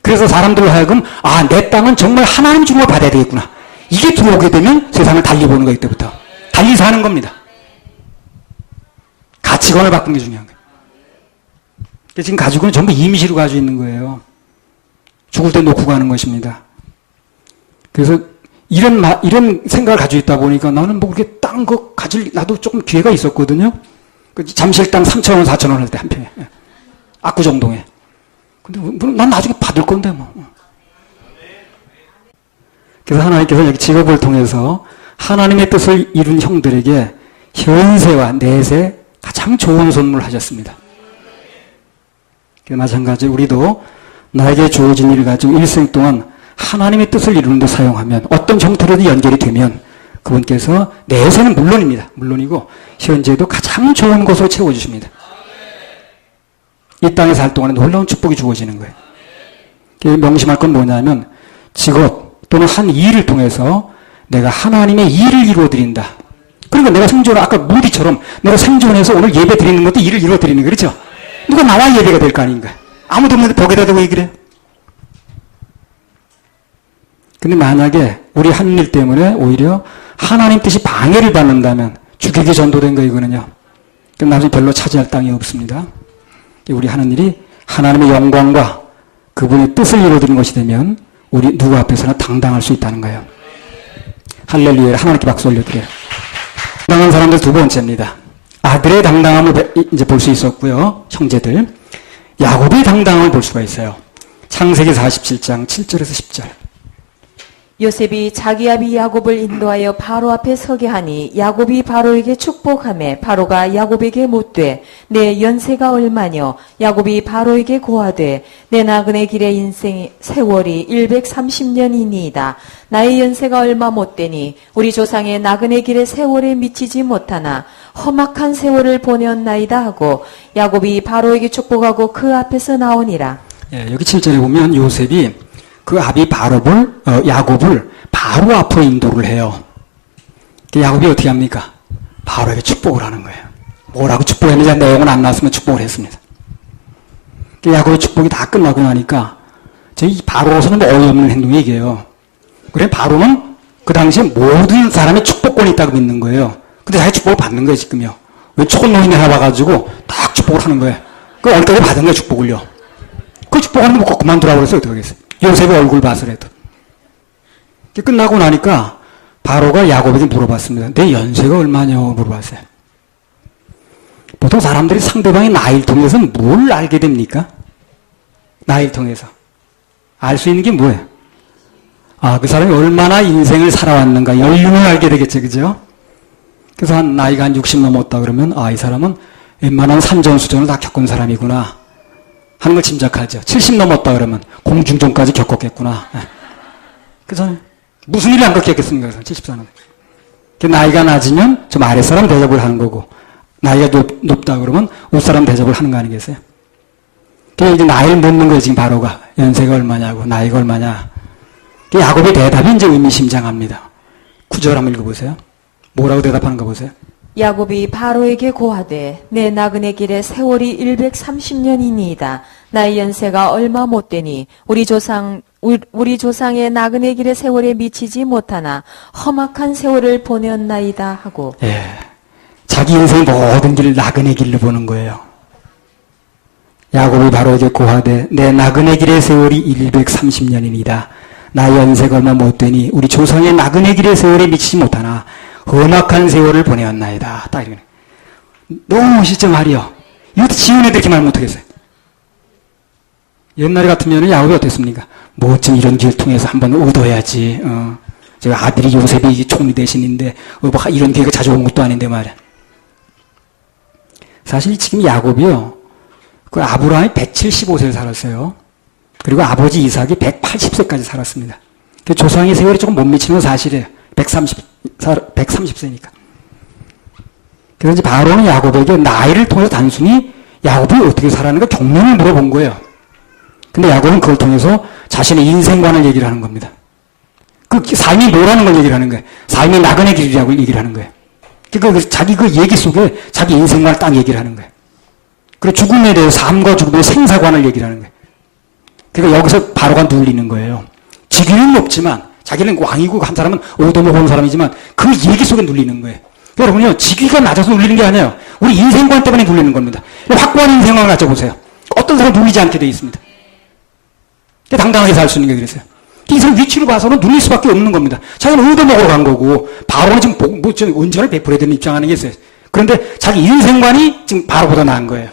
그래서 사람들로 하여금 내 땅은 정말 하나님 주는 걸 받아야 되겠구나. 이게 들어오게 되면 세상을 달리 보는 거예요. 이때부터. 달리 사는 겁니다. 가치관을 바꾸는 게 중요한 거예요. 지금 가지고는 전부 임시로 가지고 있는 거예요. 죽을 때 놓고 가는 것입니다. 그래서 이런 생각을 가지고 있다 보니까 나는 뭐 그렇게 딴 거 가질 나도 조금 기회가 있었거든요. 잠실 땅 3,000원, 4,000원 할 때 한 평에. 압구정동에. 근데 난 나중에 받을 건데 뭐. 그래서 하나님께서 여기 직업을 통해서 하나님의 뜻을 이룬 형들에게 현세와 내세 가장 좋은 선물을 하셨습니다. 마찬가지로 우리도 나에게 주어진 일을 가지고 일생 동안 하나님의 뜻을 이루는 데 사용하면 어떤 형태로든 연결이 되면 그분께서 내세는 물론입니다. 물론이고 현재도 가장 좋은 것으로 채워주십니다. 이 땅에 살 동안에 놀라운 축복이 주어지는 거예요. 명심할 건 뭐냐면 직업 또는 한 일을 통해서 내가 하나님의 일을 이루어드린다. 그러니까 내가 생존을 아까 무디처럼 내가 생존해서 오늘 예배 드리는 것도 일을 이루어드리는 거예요. 그렇죠? 누가 나와 예배가 될 거 아닌가. 아무도 없는데 벽에다 대고 얘기를 해요. 근데 만약에 우리 한 일 때문에 오히려 하나님 뜻이 방해를 받는다면 죽이기 전도된 거 이거는요. 그럼 나중에 별로 차지할 땅이 없습니다. 우리 하는 일이 하나님의 영광과 그분의 뜻을 이루어드리는 것이 되면 우리 누구 앞에서나 당당할 수 있다는 거예요. 할렐루야. 하나님께 박수 올려드려요. 당당한 사람들 두 번째입니다. 아들의 당당함을 이제 볼 수 있었고요. 형제들. 야곱의 당당함을 볼 수가 있어요. 창세기 47장 7절에서 10절. 요셉이 자기 아비 야곱을 인도하여 바로 앞에 서게 하니 야곱이 바로에게 축복하매 바로가 야곱에게 묻되 내 연세가 얼마뇨? 야곱이 바로에게 고하되 내 나그네 길의 인생 세월이 130년이니이다. 나의 연세가 얼마 못되니 우리 조상의 나그네 길의 세월에 미치지 못하나 험악한 세월을 보내었나이다 하고 야곱이 바로에게 축복하고 그 앞에서 나오니라. 여기 7절에 보면 요셉이 그 아비 야곱을 바로 앞으로 인도를 해요. 야곱이 어떻게 합니까? 바로에게 축복을 하는 거예요. 뭐라고 축복했는지 내용은 안 나왔으면 축복을 했습니다. 야곱의 축복이 다 끝나고 나니까 저희 바로로서는 뭐 어이없는 행동이에요. 그래 바로는 그 당시에 모든 사람의 축복권이 있다고 믿는 거예요. 근데 자기 축복을 받는 거예요 지금요. 왜 촌놈이 하나 봐가지고 딱 축복을 하는 거예요. 그 얼떨에 받은 거예요 축복을요. 그 축복하는 거 먹고 그만두라고 그래서 어떻게 하겠어요. 요셉의 얼굴 봐서라도. 끝나고 나니까 바로가 야곱에게 물어봤습니다. 내 연세가 얼마냐고 물어봤어요. 보통 사람들이 상대방의 나이를 통해서 뭘 알게 됩니까? 나이를 통해서. 알 수 있는 게 뭐예요? 그 사람이 얼마나 인생을 살아왔는가, 연륜을 알게 되겠죠, 그죠? 그래서 나이가 한 60 넘었다 그러면, 이 사람은 웬만한 산전수전을 다 겪은 사람이구나. 하는 걸 짐작하죠. 70 넘었다 그러면 공중전까지 겪었겠구나. 그래서 무슨 일을 안 겪겠습니까? 74는. 나이가 낮으면 좀 아랫사람 대접을 하는 거고 나이가 높다 그러면 윗사람 대접을 하는 거 아니겠어요? 그래서 이제 나이를 묻는 거예요. 지금 바로가. 연세가 얼마냐고 나이가 얼마냐. 야곱의 대답이 이제 의미심장합니다. 9절 한번 읽어보세요. 뭐라고 대답하는 거 보세요. 야곱이 바로에게 고하되 내 나그네 길의 세월이 130년이니이다. 나의 연세가 얼마 못되니 우리 조상의 나그네 길의 세월에 미치지 못하나 험악한 세월을 보내었나이다 하고. 예. 자기 인생 모든 길을 나그네 길로 보는 거예요. 야곱이 바로에게 고하되 내 나그네 길의 세월이 130년이니이다. 나의 연세가 얼마 못되니 우리 조상의 나그네 길의 세월에 미치지 못하나 험악한 세월을 보내었나이다. 딱 이러네. 너무 멋있죠, 말이요. 이것도 지은 애들 이렇게 말 못하겠어요. 옛날에 같으면 야곱이 어땠습니까? 뭐좀 이런 길 통해서 한번 얻어야지. 제가 아들이 요셉이 총리 대신인데 이런 기회가 자주 온 것도 아닌데 말이야. 사실 지금 야곱이요. 그 아브라함이 175세를 살았어요. 그리고 아버지 이삭이 180세까지 살았습니다. 그 조상의 세월이 조금 못 미치는 건 사실이에요. 130세니까. 그래서 이제 바로는 야곱에게 나이를 통해서 단순히 야곱이 어떻게 살았는가 경륜을 물어본 거예요. 근데 야곱은 그걸 통해서 자신의 인생관을 얘기를 하는 겁니다. 그 삶이 뭐라는 걸 얘기를 하는 거예요. 삶이 나그네 길이라고 얘기를 하는 거예요. 그러니까 자기 그 얘기 속에 자기 인생관을 딱 얘기를 하는 거예요. 그리고 죽음에 대해서 삶과 죽음의 생사관을 얘기를 하는 거예요. 그러니까 여기서 바로가 눌리는 거예요. 직위는 높지만 자기는 왕이고 한 사람은 오도먹은 사람이지만 그 얘기 속에 눌리는 거예요. 여러분요, 직위가 낮아서 눌리는 게 아니에요. 우리 인생관 때문에 눌리는 겁니다. 확고한 인생관을 가져보세요. 어떤 사람은 눌리지 않게 되어 있습니다. 당당하게 살 수 있는 게 그랬어요. 이 사람 위치를 봐서는 눌릴 수밖에 없는 겁니다. 자기는 얻어먹으러 간 거고, 바로는 지금 은전을 베풀어야 되는 입장하는 게 있어요. 그런데 자기 인생관이 지금 바로보다 나은 거예요.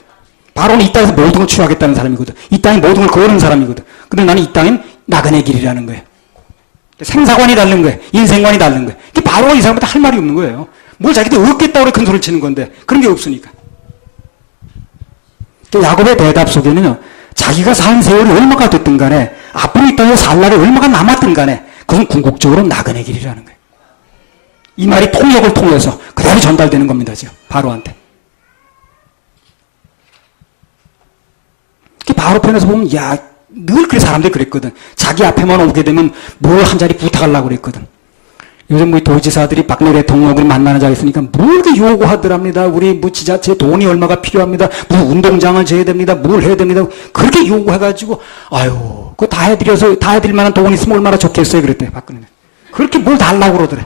바로는 이 땅에서 모든 걸 취하겠다는 사람이거든. 이 땅에 모든 걸 거는 사람이거든. 근데 나는 이 땅엔 나그네 길이라는 거예요. 생사관이 다른 거예요. 인생관이 다른 거예요. 바로가 이 사람보다 할 말이 없는 거예요. 뭘 자기도 얻겠다고 그래 큰 소리를 치는 건데 그런 게 없으니까. 야곱의 대답 속에는요. 자기가 산 세월이 얼마가 됐든 간에 앞으로 이 땅에 살 날이 얼마가 남았든 간에 그건 궁극적으로 나그네 길이라는 거예요. 이 말이 통역을 통해서 그대로 전달되는 겁니다. 지금 바로한테. 바로 편에서 보면 늘 그래 사람들이 그랬거든. 자기 앞에만 오게 되면 뭘 한 자리 부탁하려고 그랬거든. 요즘 뭐 도지사들이 박노 대통령을 만나는 자리 있으니까 뭘 이렇게 요구하더랍니다. 우리 지자체 돈이 얼마가 필요합니다. 무슨 운동장을 재야 됩니다. 뭘 해야 됩니다. 그렇게 요구해가지고 아유 그거 다 해드릴 만한 돈이 있으면 얼마나 좋겠어요. 그랬대 박근혜. 그렇게 뭘 달라고 그러더래.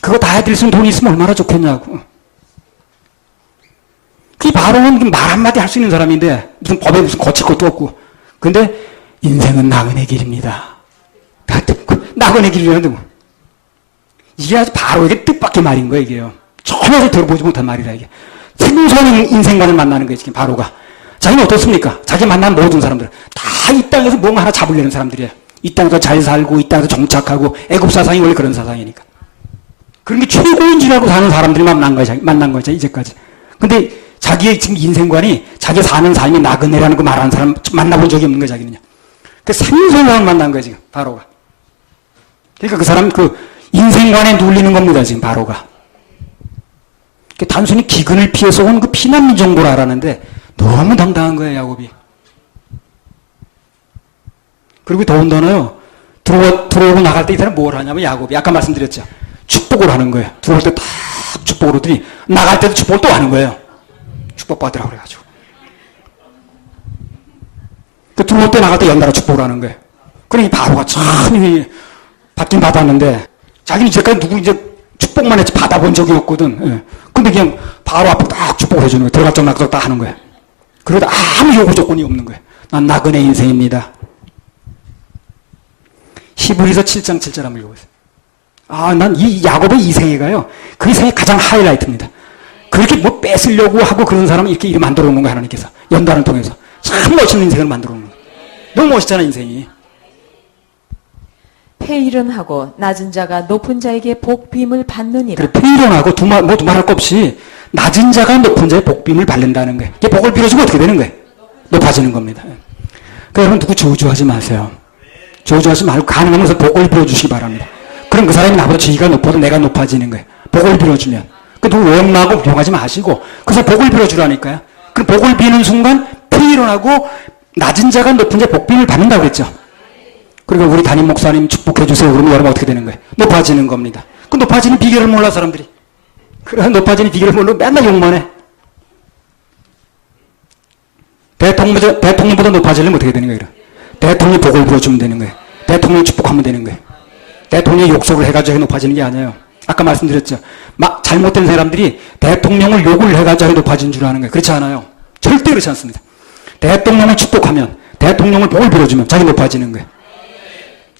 그거 다 해드릴 수 있는 돈이 있으면 얼마나 좋겠냐고. 그 바로는 말 한마디 할 수 있는 사람인데 무슨 법에 무슨 거칠 것도 없고. 근데 인생은 나그네 길입니다. 나그네 길이라는데 뭐. 이게 아주 바로에게 뜻밖의 말인 거예요. 이게요. 전혀 들어보지 못한 말이라 이게. 생소한 인생관을 만나는 거예요. 지금 바로가. 자기는 어떻습니까? 자기 만난 모든 사람들 다 이 땅에서 뭔가 하나 잡으려는 사람들이에요. 이 땅에서 잘 살고 이 땅에서 정착하고 애국 사상이 원래 그런 사상이니까. 그런 게 최고인 줄 알고 사는 사람들이 만난 거죠. 이제까지. 근데 자기의 지금 인생관이 자기 사는 삶이 나그네라는 거 말하는 사람 만나본 적이 없는 거예요. 자기는요. 그 생소한 사람 만난 거예요. 지금 바로가. 그러니까 그 사람 그 인생관에 눌리는 겁니다. 지금 바로가. 단순히 기근을 피해서 온 그 피난민 정도를 알았는데 너무 당당한 거예요. 야곱이. 그리고 더군다나요. 들어오고 나갈 때 이 사람 뭘 하냐면 야곱이 아까 말씀드렸죠. 축복을 하는 거예요. 들어올 때 딱 축복을 하더니 나갈 때도 축복을 또 하는 거예요. 축복받으라고 그래가지고. 들어올 때 나갈 때 연달아 축복을 하는 거예요. 그러니 바로가 참 받긴 받았는데 자기는 이제까지 누구 이제 축복만 했지 받아본 적이 없거든. 예. 근데 그냥 바로 앞에 딱 축복을 해주는 거예요. 들어갈 적 나갈 적 딱 하는 거예요. 그러다 아무 요구 조건이 없는 거예요. 난 나그네 인생입니다. 히브리서 7장 7절 한번 읽어보세요. 난 이 야곱의 이 생애가요. 그 생애 가장 하이라이트입니다. 그렇게 뭐 뺏으려고 하고 그런 사람은 이렇게 만들어 놓는 거예요. 하나님께서. 연단을 통해서. 참 멋있는 인생을 만들어 놓는 거예요. 너무 멋있잖아 인생이. 폐일은하고 낮은 자가 높은 자에게 복빔을 받느니라. 그래, 폐일은하고 두말할 거 없이 낮은 자가 높은 자의 복빔을 받는다는 거예요. 이게 복을 빌어주면 어떻게 되는 거예요? 높아지는 겁니다. 그러니까 여러분 누구 저주하지 마세요. 저주하지 말고 가능하면서 복을 빌어주시기 바랍니다. 그럼 그 사람이 나보다 지위가 높아도 내가 높아지는 거예요. 복을 빌어주면. 그 누구 원망하고 부정하지 마시고 그래서 복을 빌어주라니까요. 그럼 복을 비는 순간 폐일은하고 낮은 자가 높은 자의 복빔을 받는다고 그랬죠. 그리고 우리 담임 목사님 축복해 주세요. 그러면 여러분 어떻게 되는 거예요? 높아지는 겁니다. 그 높아지는 비결을 몰라 사람들이. 그래서 높아지는 비결을 모르고 맨날 욕만 해. 대통령보다 높아지려면 어떻게 되는 거예요? 대통령이 복을 불어주면 되는 거예요. 대통령 축복하면 되는 거예요. 대통령이 욕설을 해가지고 높아지는 게 아니에요. 아까 말씀드렸죠. 막 잘못된 사람들이 대통령을 욕을 해가지고 높아진 줄 아는 거예요. 그렇지 않아요. 절대 그렇지 않습니다. 대통령을 축복하면, 대통령을 복을 빌어주면 자기 높아지는 거예요.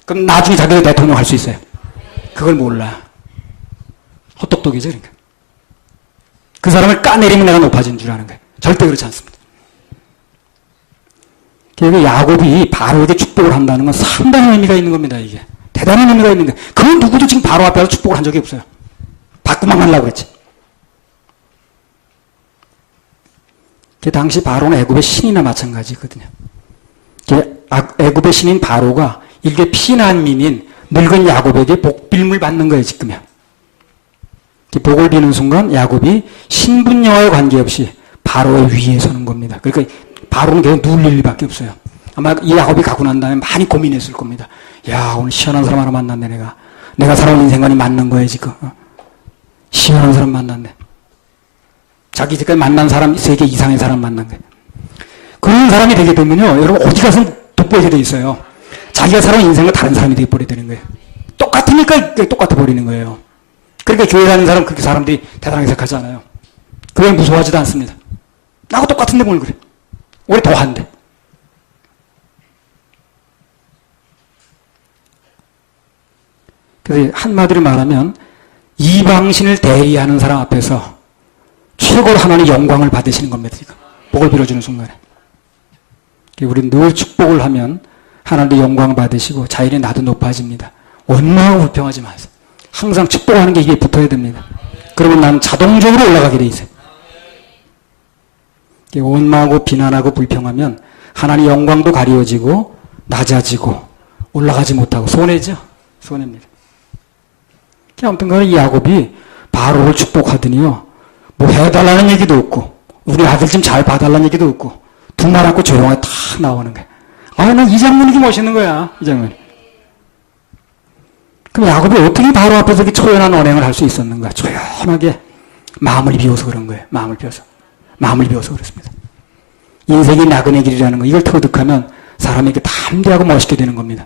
그럼 나중에 자기가 대통령 할 수 있어요. 그걸 몰라. 헛똑똑이죠, 그러니까. 그 사람을 까내리면 내가 높아진 줄 아는 거예요. 절대 그렇지 않습니다. 그리고 야곱이 바로에게 축복을 한다는 건 상당한 의미가 있는 겁니다, 이게. 대단한 의미가 있는 거예요. 그 누구도 지금 바로 앞에서 축복을 한 적이 없어요. 받고만 하려고 그랬지. 그 당시 바로는 애굽의 신이나 마찬가지거든요. 애굽의 신인 바로가 일개 피난민인 늙은 야곱에게 복빌물 받는 거예요, 지금이야. 복을 비는 순간 야곱이 신분여와의 관계없이 바로의 위에 서는 겁니다. 그러니까 바로는 계속 누울 일밖에 없어요. 아마 이 야곱이 가고 난 다음에 많이 고민했을 겁니다. 야, 오늘 시원한 사람 하나 만났네, 내가 살아온 인생관이 맞는 거예요, 지금. 시원한 사람 만났네. 자기 지금까지 만난 사람, 세계 이상의 사람 만난 거예요. 그런 사람이 되게 되면요, 여러분, 어디 가서 돋보이게 돼 있어요. 자기가 살아온 인생과 다른 사람이 되어버리게 되는 거예요. 똑같으니까 똑같아 버리는 거예요. 그러니까 교회 다니는 사람, 그렇게 사람들이 대단하게 생각하지 않아요. 교회 무서워하지도 않습니다. 나하고 똑같은데 뭘 그래. 오히려 더한데. 그래서 한마디로 말하면 이방신을 대리하는 사람 앞에서 최고로 하나님의 영광을 받으시는 겁니다. 지금. 복을 빌어주는 순간에. 우리는 늘 축복을 하면 하나님의 영광을 받으시고 자연히 나도 높아집니다. 원망하고 불평하지 마세요. 항상 축복하는 게 입에 붙어야 됩니다. 그러면 나는 자동적으로 올라가게 돼 있어요. 원망하고 비난하고 불평하면 하나님의 영광도 가리워지고 낮아지고 올라가지 못하고 손해죠. 손해입니다. 아무튼 간에 이 야곱이 바로를 축복하더니요. 뭐 해달라는 얘기도 없고 우리 아들 좀 잘 봐달라는 얘기도 없고 두 말 않고 조용하게 탁 나오는 거야. 아, 난 이 장면이 좀 멋있는 거야. 이 장면. 그럼 야곱이 어떻게 바로 앞에서 이렇게 초연한 언행을 할 수 있었는가? 조용하게 마음을 비워서 그런 거예요. 마음을 비워서. 마음을 비워서 그렇습니다. 인생이 나그네 길이라는 거 이걸 터득하면 사람이 이렇게 담대하고 멋있게 되는 겁니다.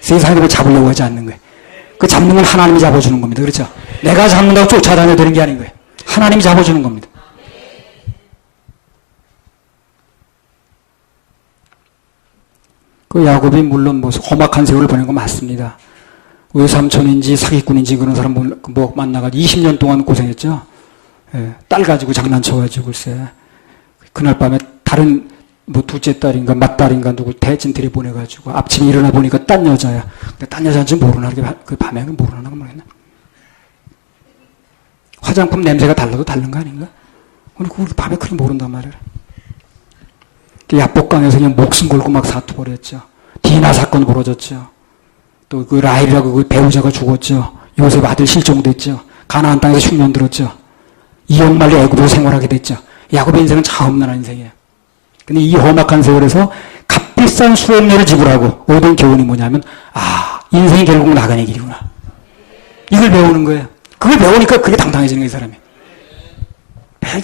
세상에 뭘 잡으려고 하지 않는 거예요. 그 잡는 건 하나님이 잡아주는 겁니다. 그렇죠? 내가 잡는다고 쫓아다녀야 되는 게 아닌 거예요. 하나님이 잡아주는 겁니다. 그 야곱이 물론 뭐 험악한 세월을 보낸 거 맞습니다. 외삼촌인지 사기꾼인지 그런 사람 뭐 만나가지고 20년 동안 고생했죠. 예, 딸 가지고 장난쳐가지고 글쎄 그날 밤에 다른 뭐 둘째 딸인가 맏딸인가 누구 대진 들여보내가지고 아침에 일어나 보니까 딴 여자야. 근데 딴 여자인지 모르나 그 밤에 모르나 모르겠나. 화장품 냄새가 달라도 다른 거 아닌가? 오늘 그 밤에 그렇게 모른단 말이야. 야복강에서 그냥 목숨 걸고 막 사투 벌였죠. 디나 사건 벌어졌죠. 또 그 라헬이라고 그 배우자가 죽었죠. 요셉 아들 실종됐죠. 가나안 땅에서 흉년 들었죠. 이혼 말로 애굽으로 생활하게 됐죠. 야곱의 인생은 차험난한 인생이에요. 근데 이 험악한 세월에서 값비싼 수업료를 지불하고 얻은 교훈이 뭐냐면 아, 인생이 결국 나가는 길이구나. 이걸 배우는 거예요. 그걸 배우니까 그게 당당해지는 거예요, 이 사람이.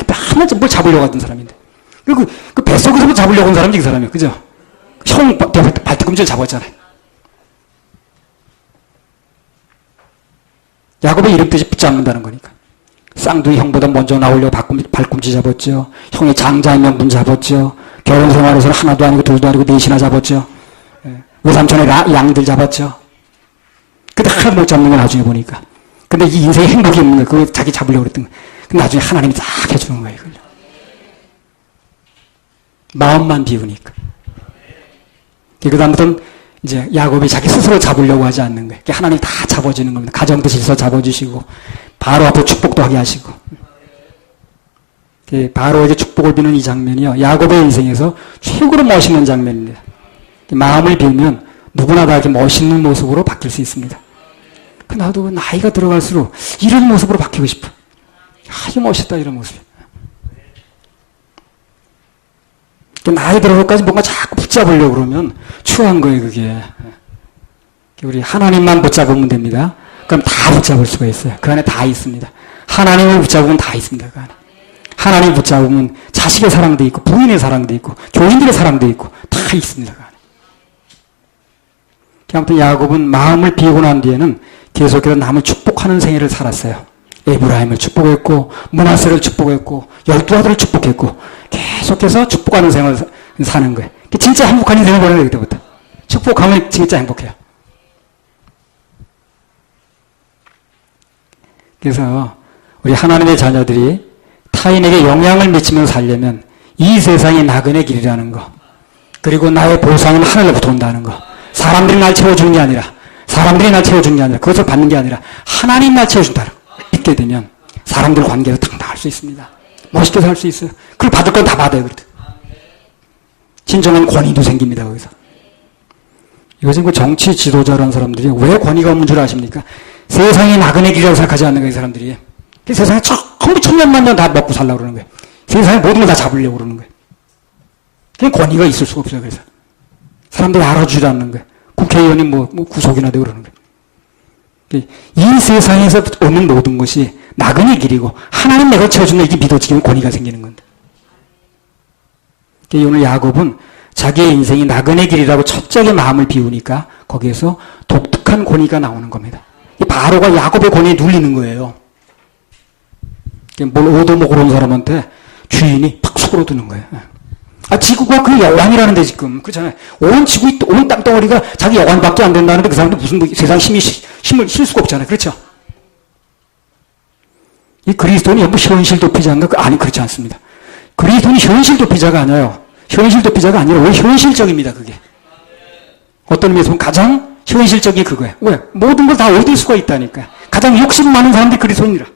하나 뭘 잡으려고 하던 사람인데. 그리고 그 뱃속에서 잡으려고 한 사람이 그 사람이에요. 그죠? 형 발뒤꿈치를 잡았잖아요. 야곱의 이름 뜻이 붙잡는다는 거니까. 쌍둥이 형보다 먼저 나오려고 발꿈치 잡았죠. 형이 장자의 명분 잡았죠. 결혼 생활에서는 하나도 아니고 둘도 아니고 넷이나 잡았죠. 외삼촌의 양들 잡았죠. 근데 하나도 못 잡는 거 나중에 보니까. 근데 이 인생에 행복이 없는 거예요. 그거 자기 잡으려고 그랬던 거예요. 근데 나중에 하나님이 딱 해주는 거예요. 이걸. 마음만 비우니까. 그 다음부터는 이제 야곱이 자기 스스로 잡으려고 하지 않는 거예요. 하나님이 다 잡아주는 겁니다. 가정도 질서 잡아주시고 바로 앞에 축복도 하게 하시고. 바로에게 축복을 비는 이 장면이요. 야곱의 인생에서 최고로 멋있는 장면입니다. 마음을 비우면 누구나 다 이렇게 멋있는 모습으로 바뀔 수 있습니다. 나도 나이가 들어갈수록 이런 모습으로 바뀌고 싶어. 아, 이게 멋있다, 이런 모습. 나이 들어서까지 뭔가 자꾸 붙잡으려고 그러면 추한 거예요, 그게. 우리 하나님만 붙잡으면 됩니다. 그럼 다 붙잡을 수가 있어요. 그 안에 다 있습니다. 하나님을 붙잡으면 다 있습니다. 그 안에. 하나님 붙잡으면 자식의 사랑도 있고 부인의 사랑도 있고 교인들의 사랑도 있고 다 있습니다. 그 안에. 아무튼 야곱은 마음을 비우고 난 뒤에는 계속해서 남을 축복하는 생애를 살았어요. 에브라임을 축복했고 므낫세를 축복했고 12아들을 축복했고 계속해서 축복하는 생활을 사는 거예요. 진짜 행복한 인생을 보내요. 그때부터. 축복하면 진짜 행복해요. 그래서 우리 하나님의 자녀들이 타인에게 영향을 미치면서 살려면 이 세상이 나그네 길이라는 거, 그리고 나의 보상은 하늘로부터 온다는 거, 사람들이 날 채워주는 게 아니라, 사람들이 날 채워주는 게 아니라, 그것을 받는 게 아니라 하나님 날 채워준다는 거 믿게 되면 사람들 관계에서 당당할 수 있습니다. 멋있게 살 수 있어요. 그걸 받을 건 다 받아요. 그래도. 진정한 권위도 생깁니다. 거기서. 요즘 그 정치 지도자라는 사람들이 왜 권위가 없는 줄 아십니까? 세상이 나그네 길이라고 생각하지 않는 거예요. 이 사람들이. 세상에 전부 천년만년 다 먹고 살려고 그러는 거예요. 세상에 모든 걸 다 잡으려고 그러는 거예요. 그냥 권위가 있을 수가 없어요. 그래서. 사람들이 알아주지 않는 거예요. 국회의원이 뭐 구속이나 되고 그러는 거예요. 이 세상에서 오는 모든 것이 나그네 길이고 하나님 내가 채워준다 이게 믿어지면 권위가 생기는 건데. 오늘 야곱은 자기의 인생이 나그네 길이라고 첫째의 마음을 비우니까 거기에서 독특한 권위가 나오는 겁니다. 이 바로가 야곱의 권위에 눌리는 거예요. 뭘 얻어먹으러 온 사람한테 주인이 팍 속으로드는 거예요. 지구가 그 여왕이라는데 지금 그렇잖아요. 온 지구 온 땅덩어리가 자기 여왕밖에 안 된다는데 그 사람도 무슨 세상 힘을 실 수가 없잖아요. 그렇죠? 이 그리스도는 전부 현실 도피자인가? 아니 그렇지 않습니다. 그리스도는 현실 도피자가 아니에요. 현실 도피자가 아니라 왜 현실적입니다. 그게 어떤 의미에서 보면 가장 현실적인 그거예요. 왜? 모든 걸 다 얻을 수가 있다니까요. 가장 욕심 많은 사람들이 그리스도인이라.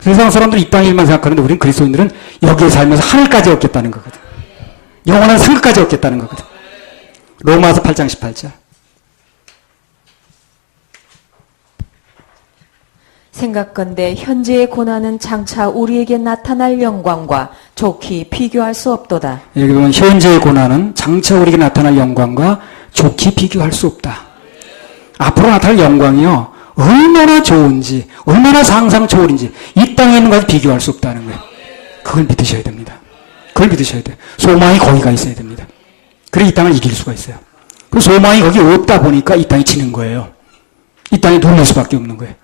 세상 사람들은 이 땅 일만 생각하는데 우리는 그리스도인들은 여기에 살면서 하늘까지 얻겠다는 거거든. 영원한 상급까지 얻겠다는 거거든. 로마서 8장 18절. 생각건대 현재의 고난은 장차 우리에게 나타날 영광과 좋게 비교할 수 없도다. 여기 보면 현재의 고난은 장차 우리에게 나타날 영광과 좋게 비교할 수 없다. 앞으로 나타날 영광이요. 얼마나 좋은지, 얼마나 상상 초월인지 이 땅에 있는 것과 비교할 수 없다는 거예요. 그걸 믿으셔야 됩니다. 그걸 믿으셔야 돼요. 소망이 거기가 있어야 됩니다. 그래 이 땅을 이길 수가 있어요. 그 소망이 거기 없다 보니까 이 땅이 지는 거예요. 이 땅이 눌릴 수밖에 없는 거예요.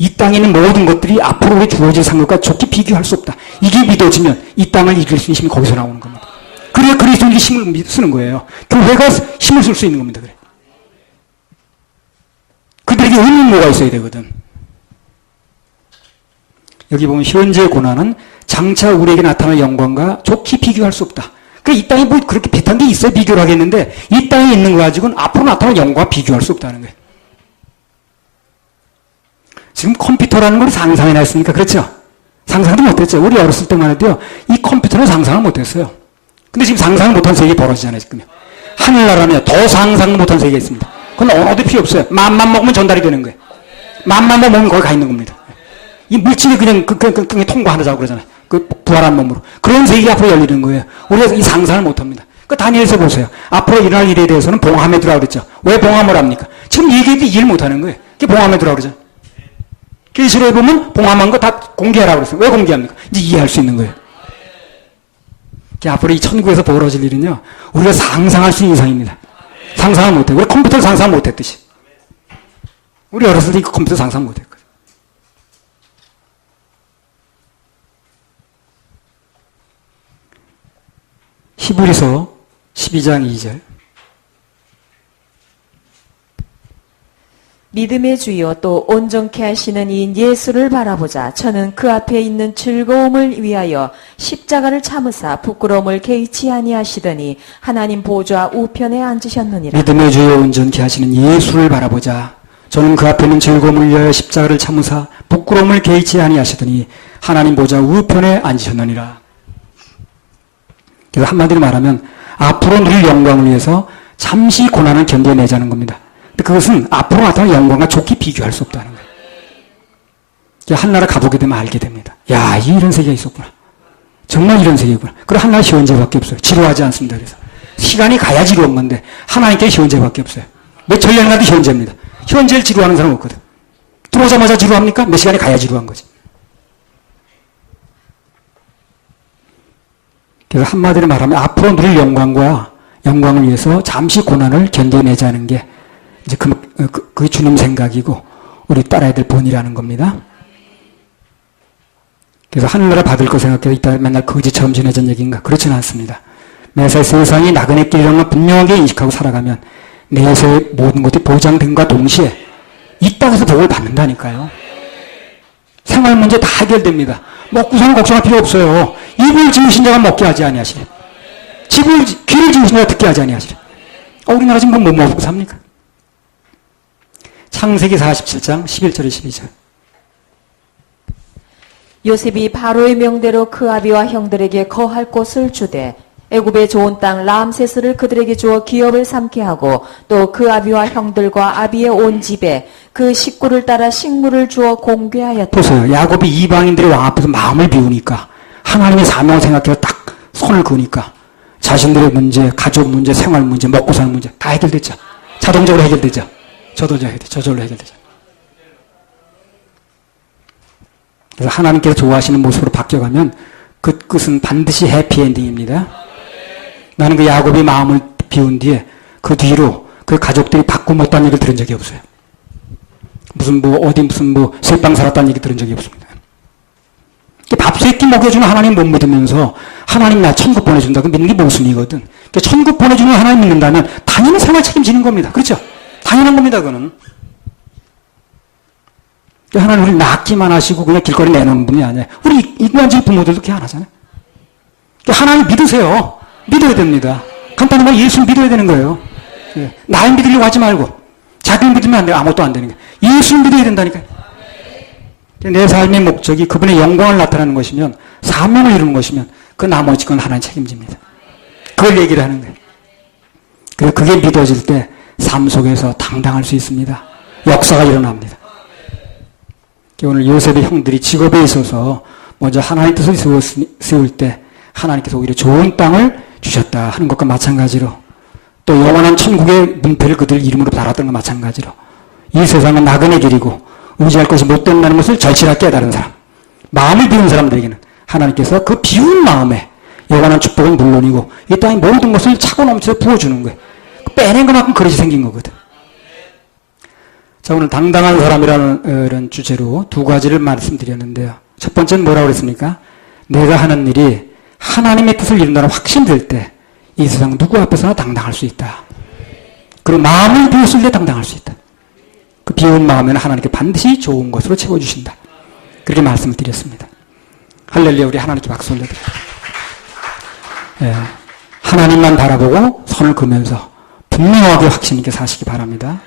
이 땅에 있는 모든 것들이 앞으로 주어질 상급과 좋게 비교할 수 없다. 이게 믿어지면 이 땅을 이길 수 있는 힘이 거기서 나오는 겁니다. 그래야 그리스도인이 힘을 쓰는 거예요. 교회가 힘을 쓸 수 있는 겁니다. 그래. 그들에게 의문모가 있어야 되거든. 여기 보면 현재 고난은 장차 우리에게 나타날 영광과 좋게 비교할 수 없다. 그러니까 이 땅에 뭐 그렇게 비슷한 게 있어야 비교를 하겠는데 이 땅에 있는 거 가지고는 앞으로 나타날 영광과 비교할 수 없다는 거예요. 지금 컴퓨터라는 걸 상상해나 했습니까? 그렇죠? 상상도 못했죠. 우리 어렸을 때만 해도요. 이 컴퓨터는 상상을 못했어요. 근데 지금 상상을 못한 세계가 벌어지잖아요. 지금 하늘나라면 더 상상을 못한 세계가 있습니다. 그건 언어도 필요 없어요. 맘만 먹으면 전달이 되는 거예요. 맘만 먹으면 거기 가 있는 겁니다. 이 물질이 그냥 통과하자고 그러잖아요. 그 부활한 몸으로. 그런 세계가 앞으로 열리는 거예요. 우리가 이 상상을 못합니다. 그 다니엘서 보세요. 앞으로 일어날 일에 대해서는 봉하메드라고 그랬죠. 왜 봉함을 합니까? 지금 얘기해도 이해를 못하는 거예요. 그게 봉하메드라고 그러죠. 계시록에 보면 봉함한 거 다 공개하라고 그랬어요. 왜 공개합니까? 이제 이해할 수 있는 거예요. 앞으로 이 천국에서 벌어질 일은요. 우리가 상상할 수 있는 이상입니다. 상상을 못해요. 우리 컴퓨터를 상상 못했듯이. 우리 어렸을 때 이 컴퓨터 상상 못했거든요. 히브리서 12장 2절. 믿음의 주여 또 온전케 하시는 이인 예수를 바라보자. 저는 그 앞에 있는 즐거움을 위하여 십자가를 참으사 부끄러움을 개의치 아니하시더니 하나님 보좌 우편에 앉으셨느니라. 믿음의 주여 온전케 하시는 예수를 바라보자. 저는 그 앞에 있는 즐거움을 위하여 십자가를 참으사 부끄러움을 개의치 아니하시더니 하나님 보좌 우편에 앉으셨느니라. 그래서 한마디로 말하면 앞으로 누릴 영광을 위해서 잠시 고난을 견뎌내자는 겁니다. 그것은 앞으로 나타날 영광과 좋게 비교할 수 없다는 거예요. 한나라 가보게 되면 알게 됩니다. 야, 이런 세계가 있었구나. 정말 이런 세계구나. 그리고 한나라 현재밖에 없어요. 지루하지 않습니다. 그래서 시간이 가야 지루한 건데 하나님께 현재밖에 없어요. 몇 천년 가도 현재입니다. 현재를 지루하는 사람 없거든. 들어오자마자 지루합니까? 몇 시간이 가야 지루한 거지. 그래서 한마디로 말하면 앞으로 누릴 영광을 위해서 잠시 고난을 견뎌내자는 게 이제 그게 주님 생각이고 우리 따라야 될 본이라는 겁니다. 그래서 하늘나라 받을 거 생각해서 이따 맨날 거지처럼 지내자는 얘기인가? 그렇지는 않습니다. 매사 세상이 나그네 길이라는 걸 분명하게 인식하고 살아가면 내세의 모든 것이 보장됨과 동시에 이 땅에서 복을 받는다니까요. 생활 문제 다 해결됩니다. 먹고 사는 걱정할 필요 없어요. 입을 지으신 자가 먹게 하지 아니하시래. 귀를 지으신 자가 듣게 하지 아니하시래. 우리나라 지금 뭐 먹고 삽니까? 창세기 47장 11절에 12절. 요셉이 바로의 명대로 그 아비와 형들에게 거할 곳을 주되 애굽의 좋은 땅 람세스를 그들에게 주어 기업을 삼게 하고 또 그 아비와 형들과 아비의 온 집에 그 식구를 따라 식물을 주어 공개하였다. 보세요. 야곱이 이방인들의 왕 앞에서 마음을 비우니까 하나님의 사명을 생각해서 딱 손을 그으니까 자신들의 문제, 가족 문제, 생활 문제, 먹고 사는 문제 다 해결됐죠. 자동적으로 해결되죠. 저절로 해결되죠. 그래서 하나님께서 좋아하시는 모습으로 바뀌어가면 그 끝은 반드시 해피엔딩입니다. 나는 그 야곱이 마음을 비운 뒤에 그 뒤로 그 가족들이 바꾸 못한 얘기를 들은 적이 없어요. 무슨 쇠빵 살았다는 얘기 들은 적이 없습니다. 밥 세 끼 먹여주는 하나님 못 믿으면서 하나님 나 천국 보내준다. 그 믿는 게 모순이거든. 천국 보내주는 하나님 믿는다면 당연히 생활 책임지는 겁니다. 그렇죠? 당연한 겁니다. 그거는. 하나님 우리 낳기만 하시고 그냥 길거리 내놓는 분이 아니에요. 우리 인간적인 부모들도 그렇게 안 하잖아요. 하나님 믿으세요. 믿어야 됩니다. 간단히 말해 예수 믿어야 되는 거예요. 나를 믿으려고 하지 말고 자기를 믿으면 안 돼요. 아무것도 안 되는 거예요. 예수 믿어야 된다니까요. 내 삶의 목적이 그분의 영광을 나타내는 것이면 사명을 이루는 것이면 그 나머지 건 하나님 책임집니다. 그걸 얘기를 하는 거예요. 그래서 그게 믿어질 때 삶 속에서 당당할 수 있습니다. 역사가 일어납니다. 오늘 요셉의 형들이 직업에 있어서 먼저 하나님 뜻을 세울 때 하나님께서 오히려 좋은 땅을 주셨다 하는 것과 마찬가지로 또 영원한 천국의 문패를 그들 이름으로 달았던 것과 마찬가지로 이 세상은 나그네 길이고 의지할 것이 못 된다는 것을 절실하게 깨달은 사람, 마음을 비운 사람들에게는 하나님께서 그 비운 마음에 영원한 축복은 물론이고 이 땅의 모든 것을 차고 넘쳐 부어주는 거예요. 빼낸 것만큼 그릇이 생긴 거거든. 자, 오늘 당당한 사람이라는 이런 주제로 두 가지를 말씀드렸는데요. 첫 번째는 뭐라고 그랬습니까? 내가 하는 일이 하나님의 뜻을 이룬다는 확신이 들 때 이 세상 누구 앞에서나 당당할 수 있다. 그리고 마음을 비웠을 때 당당할 수 있다. 그 비운 마음에는 하나님께 반드시 좋은 것으로 채워주신다. 그렇게 말씀을 드렸습니다. 할렐루야. 우리 하나님께 박수 올려드려요. 하나님만 바라보고 선을 그으면서 분명하게 확신 있게 사시기 바랍니다.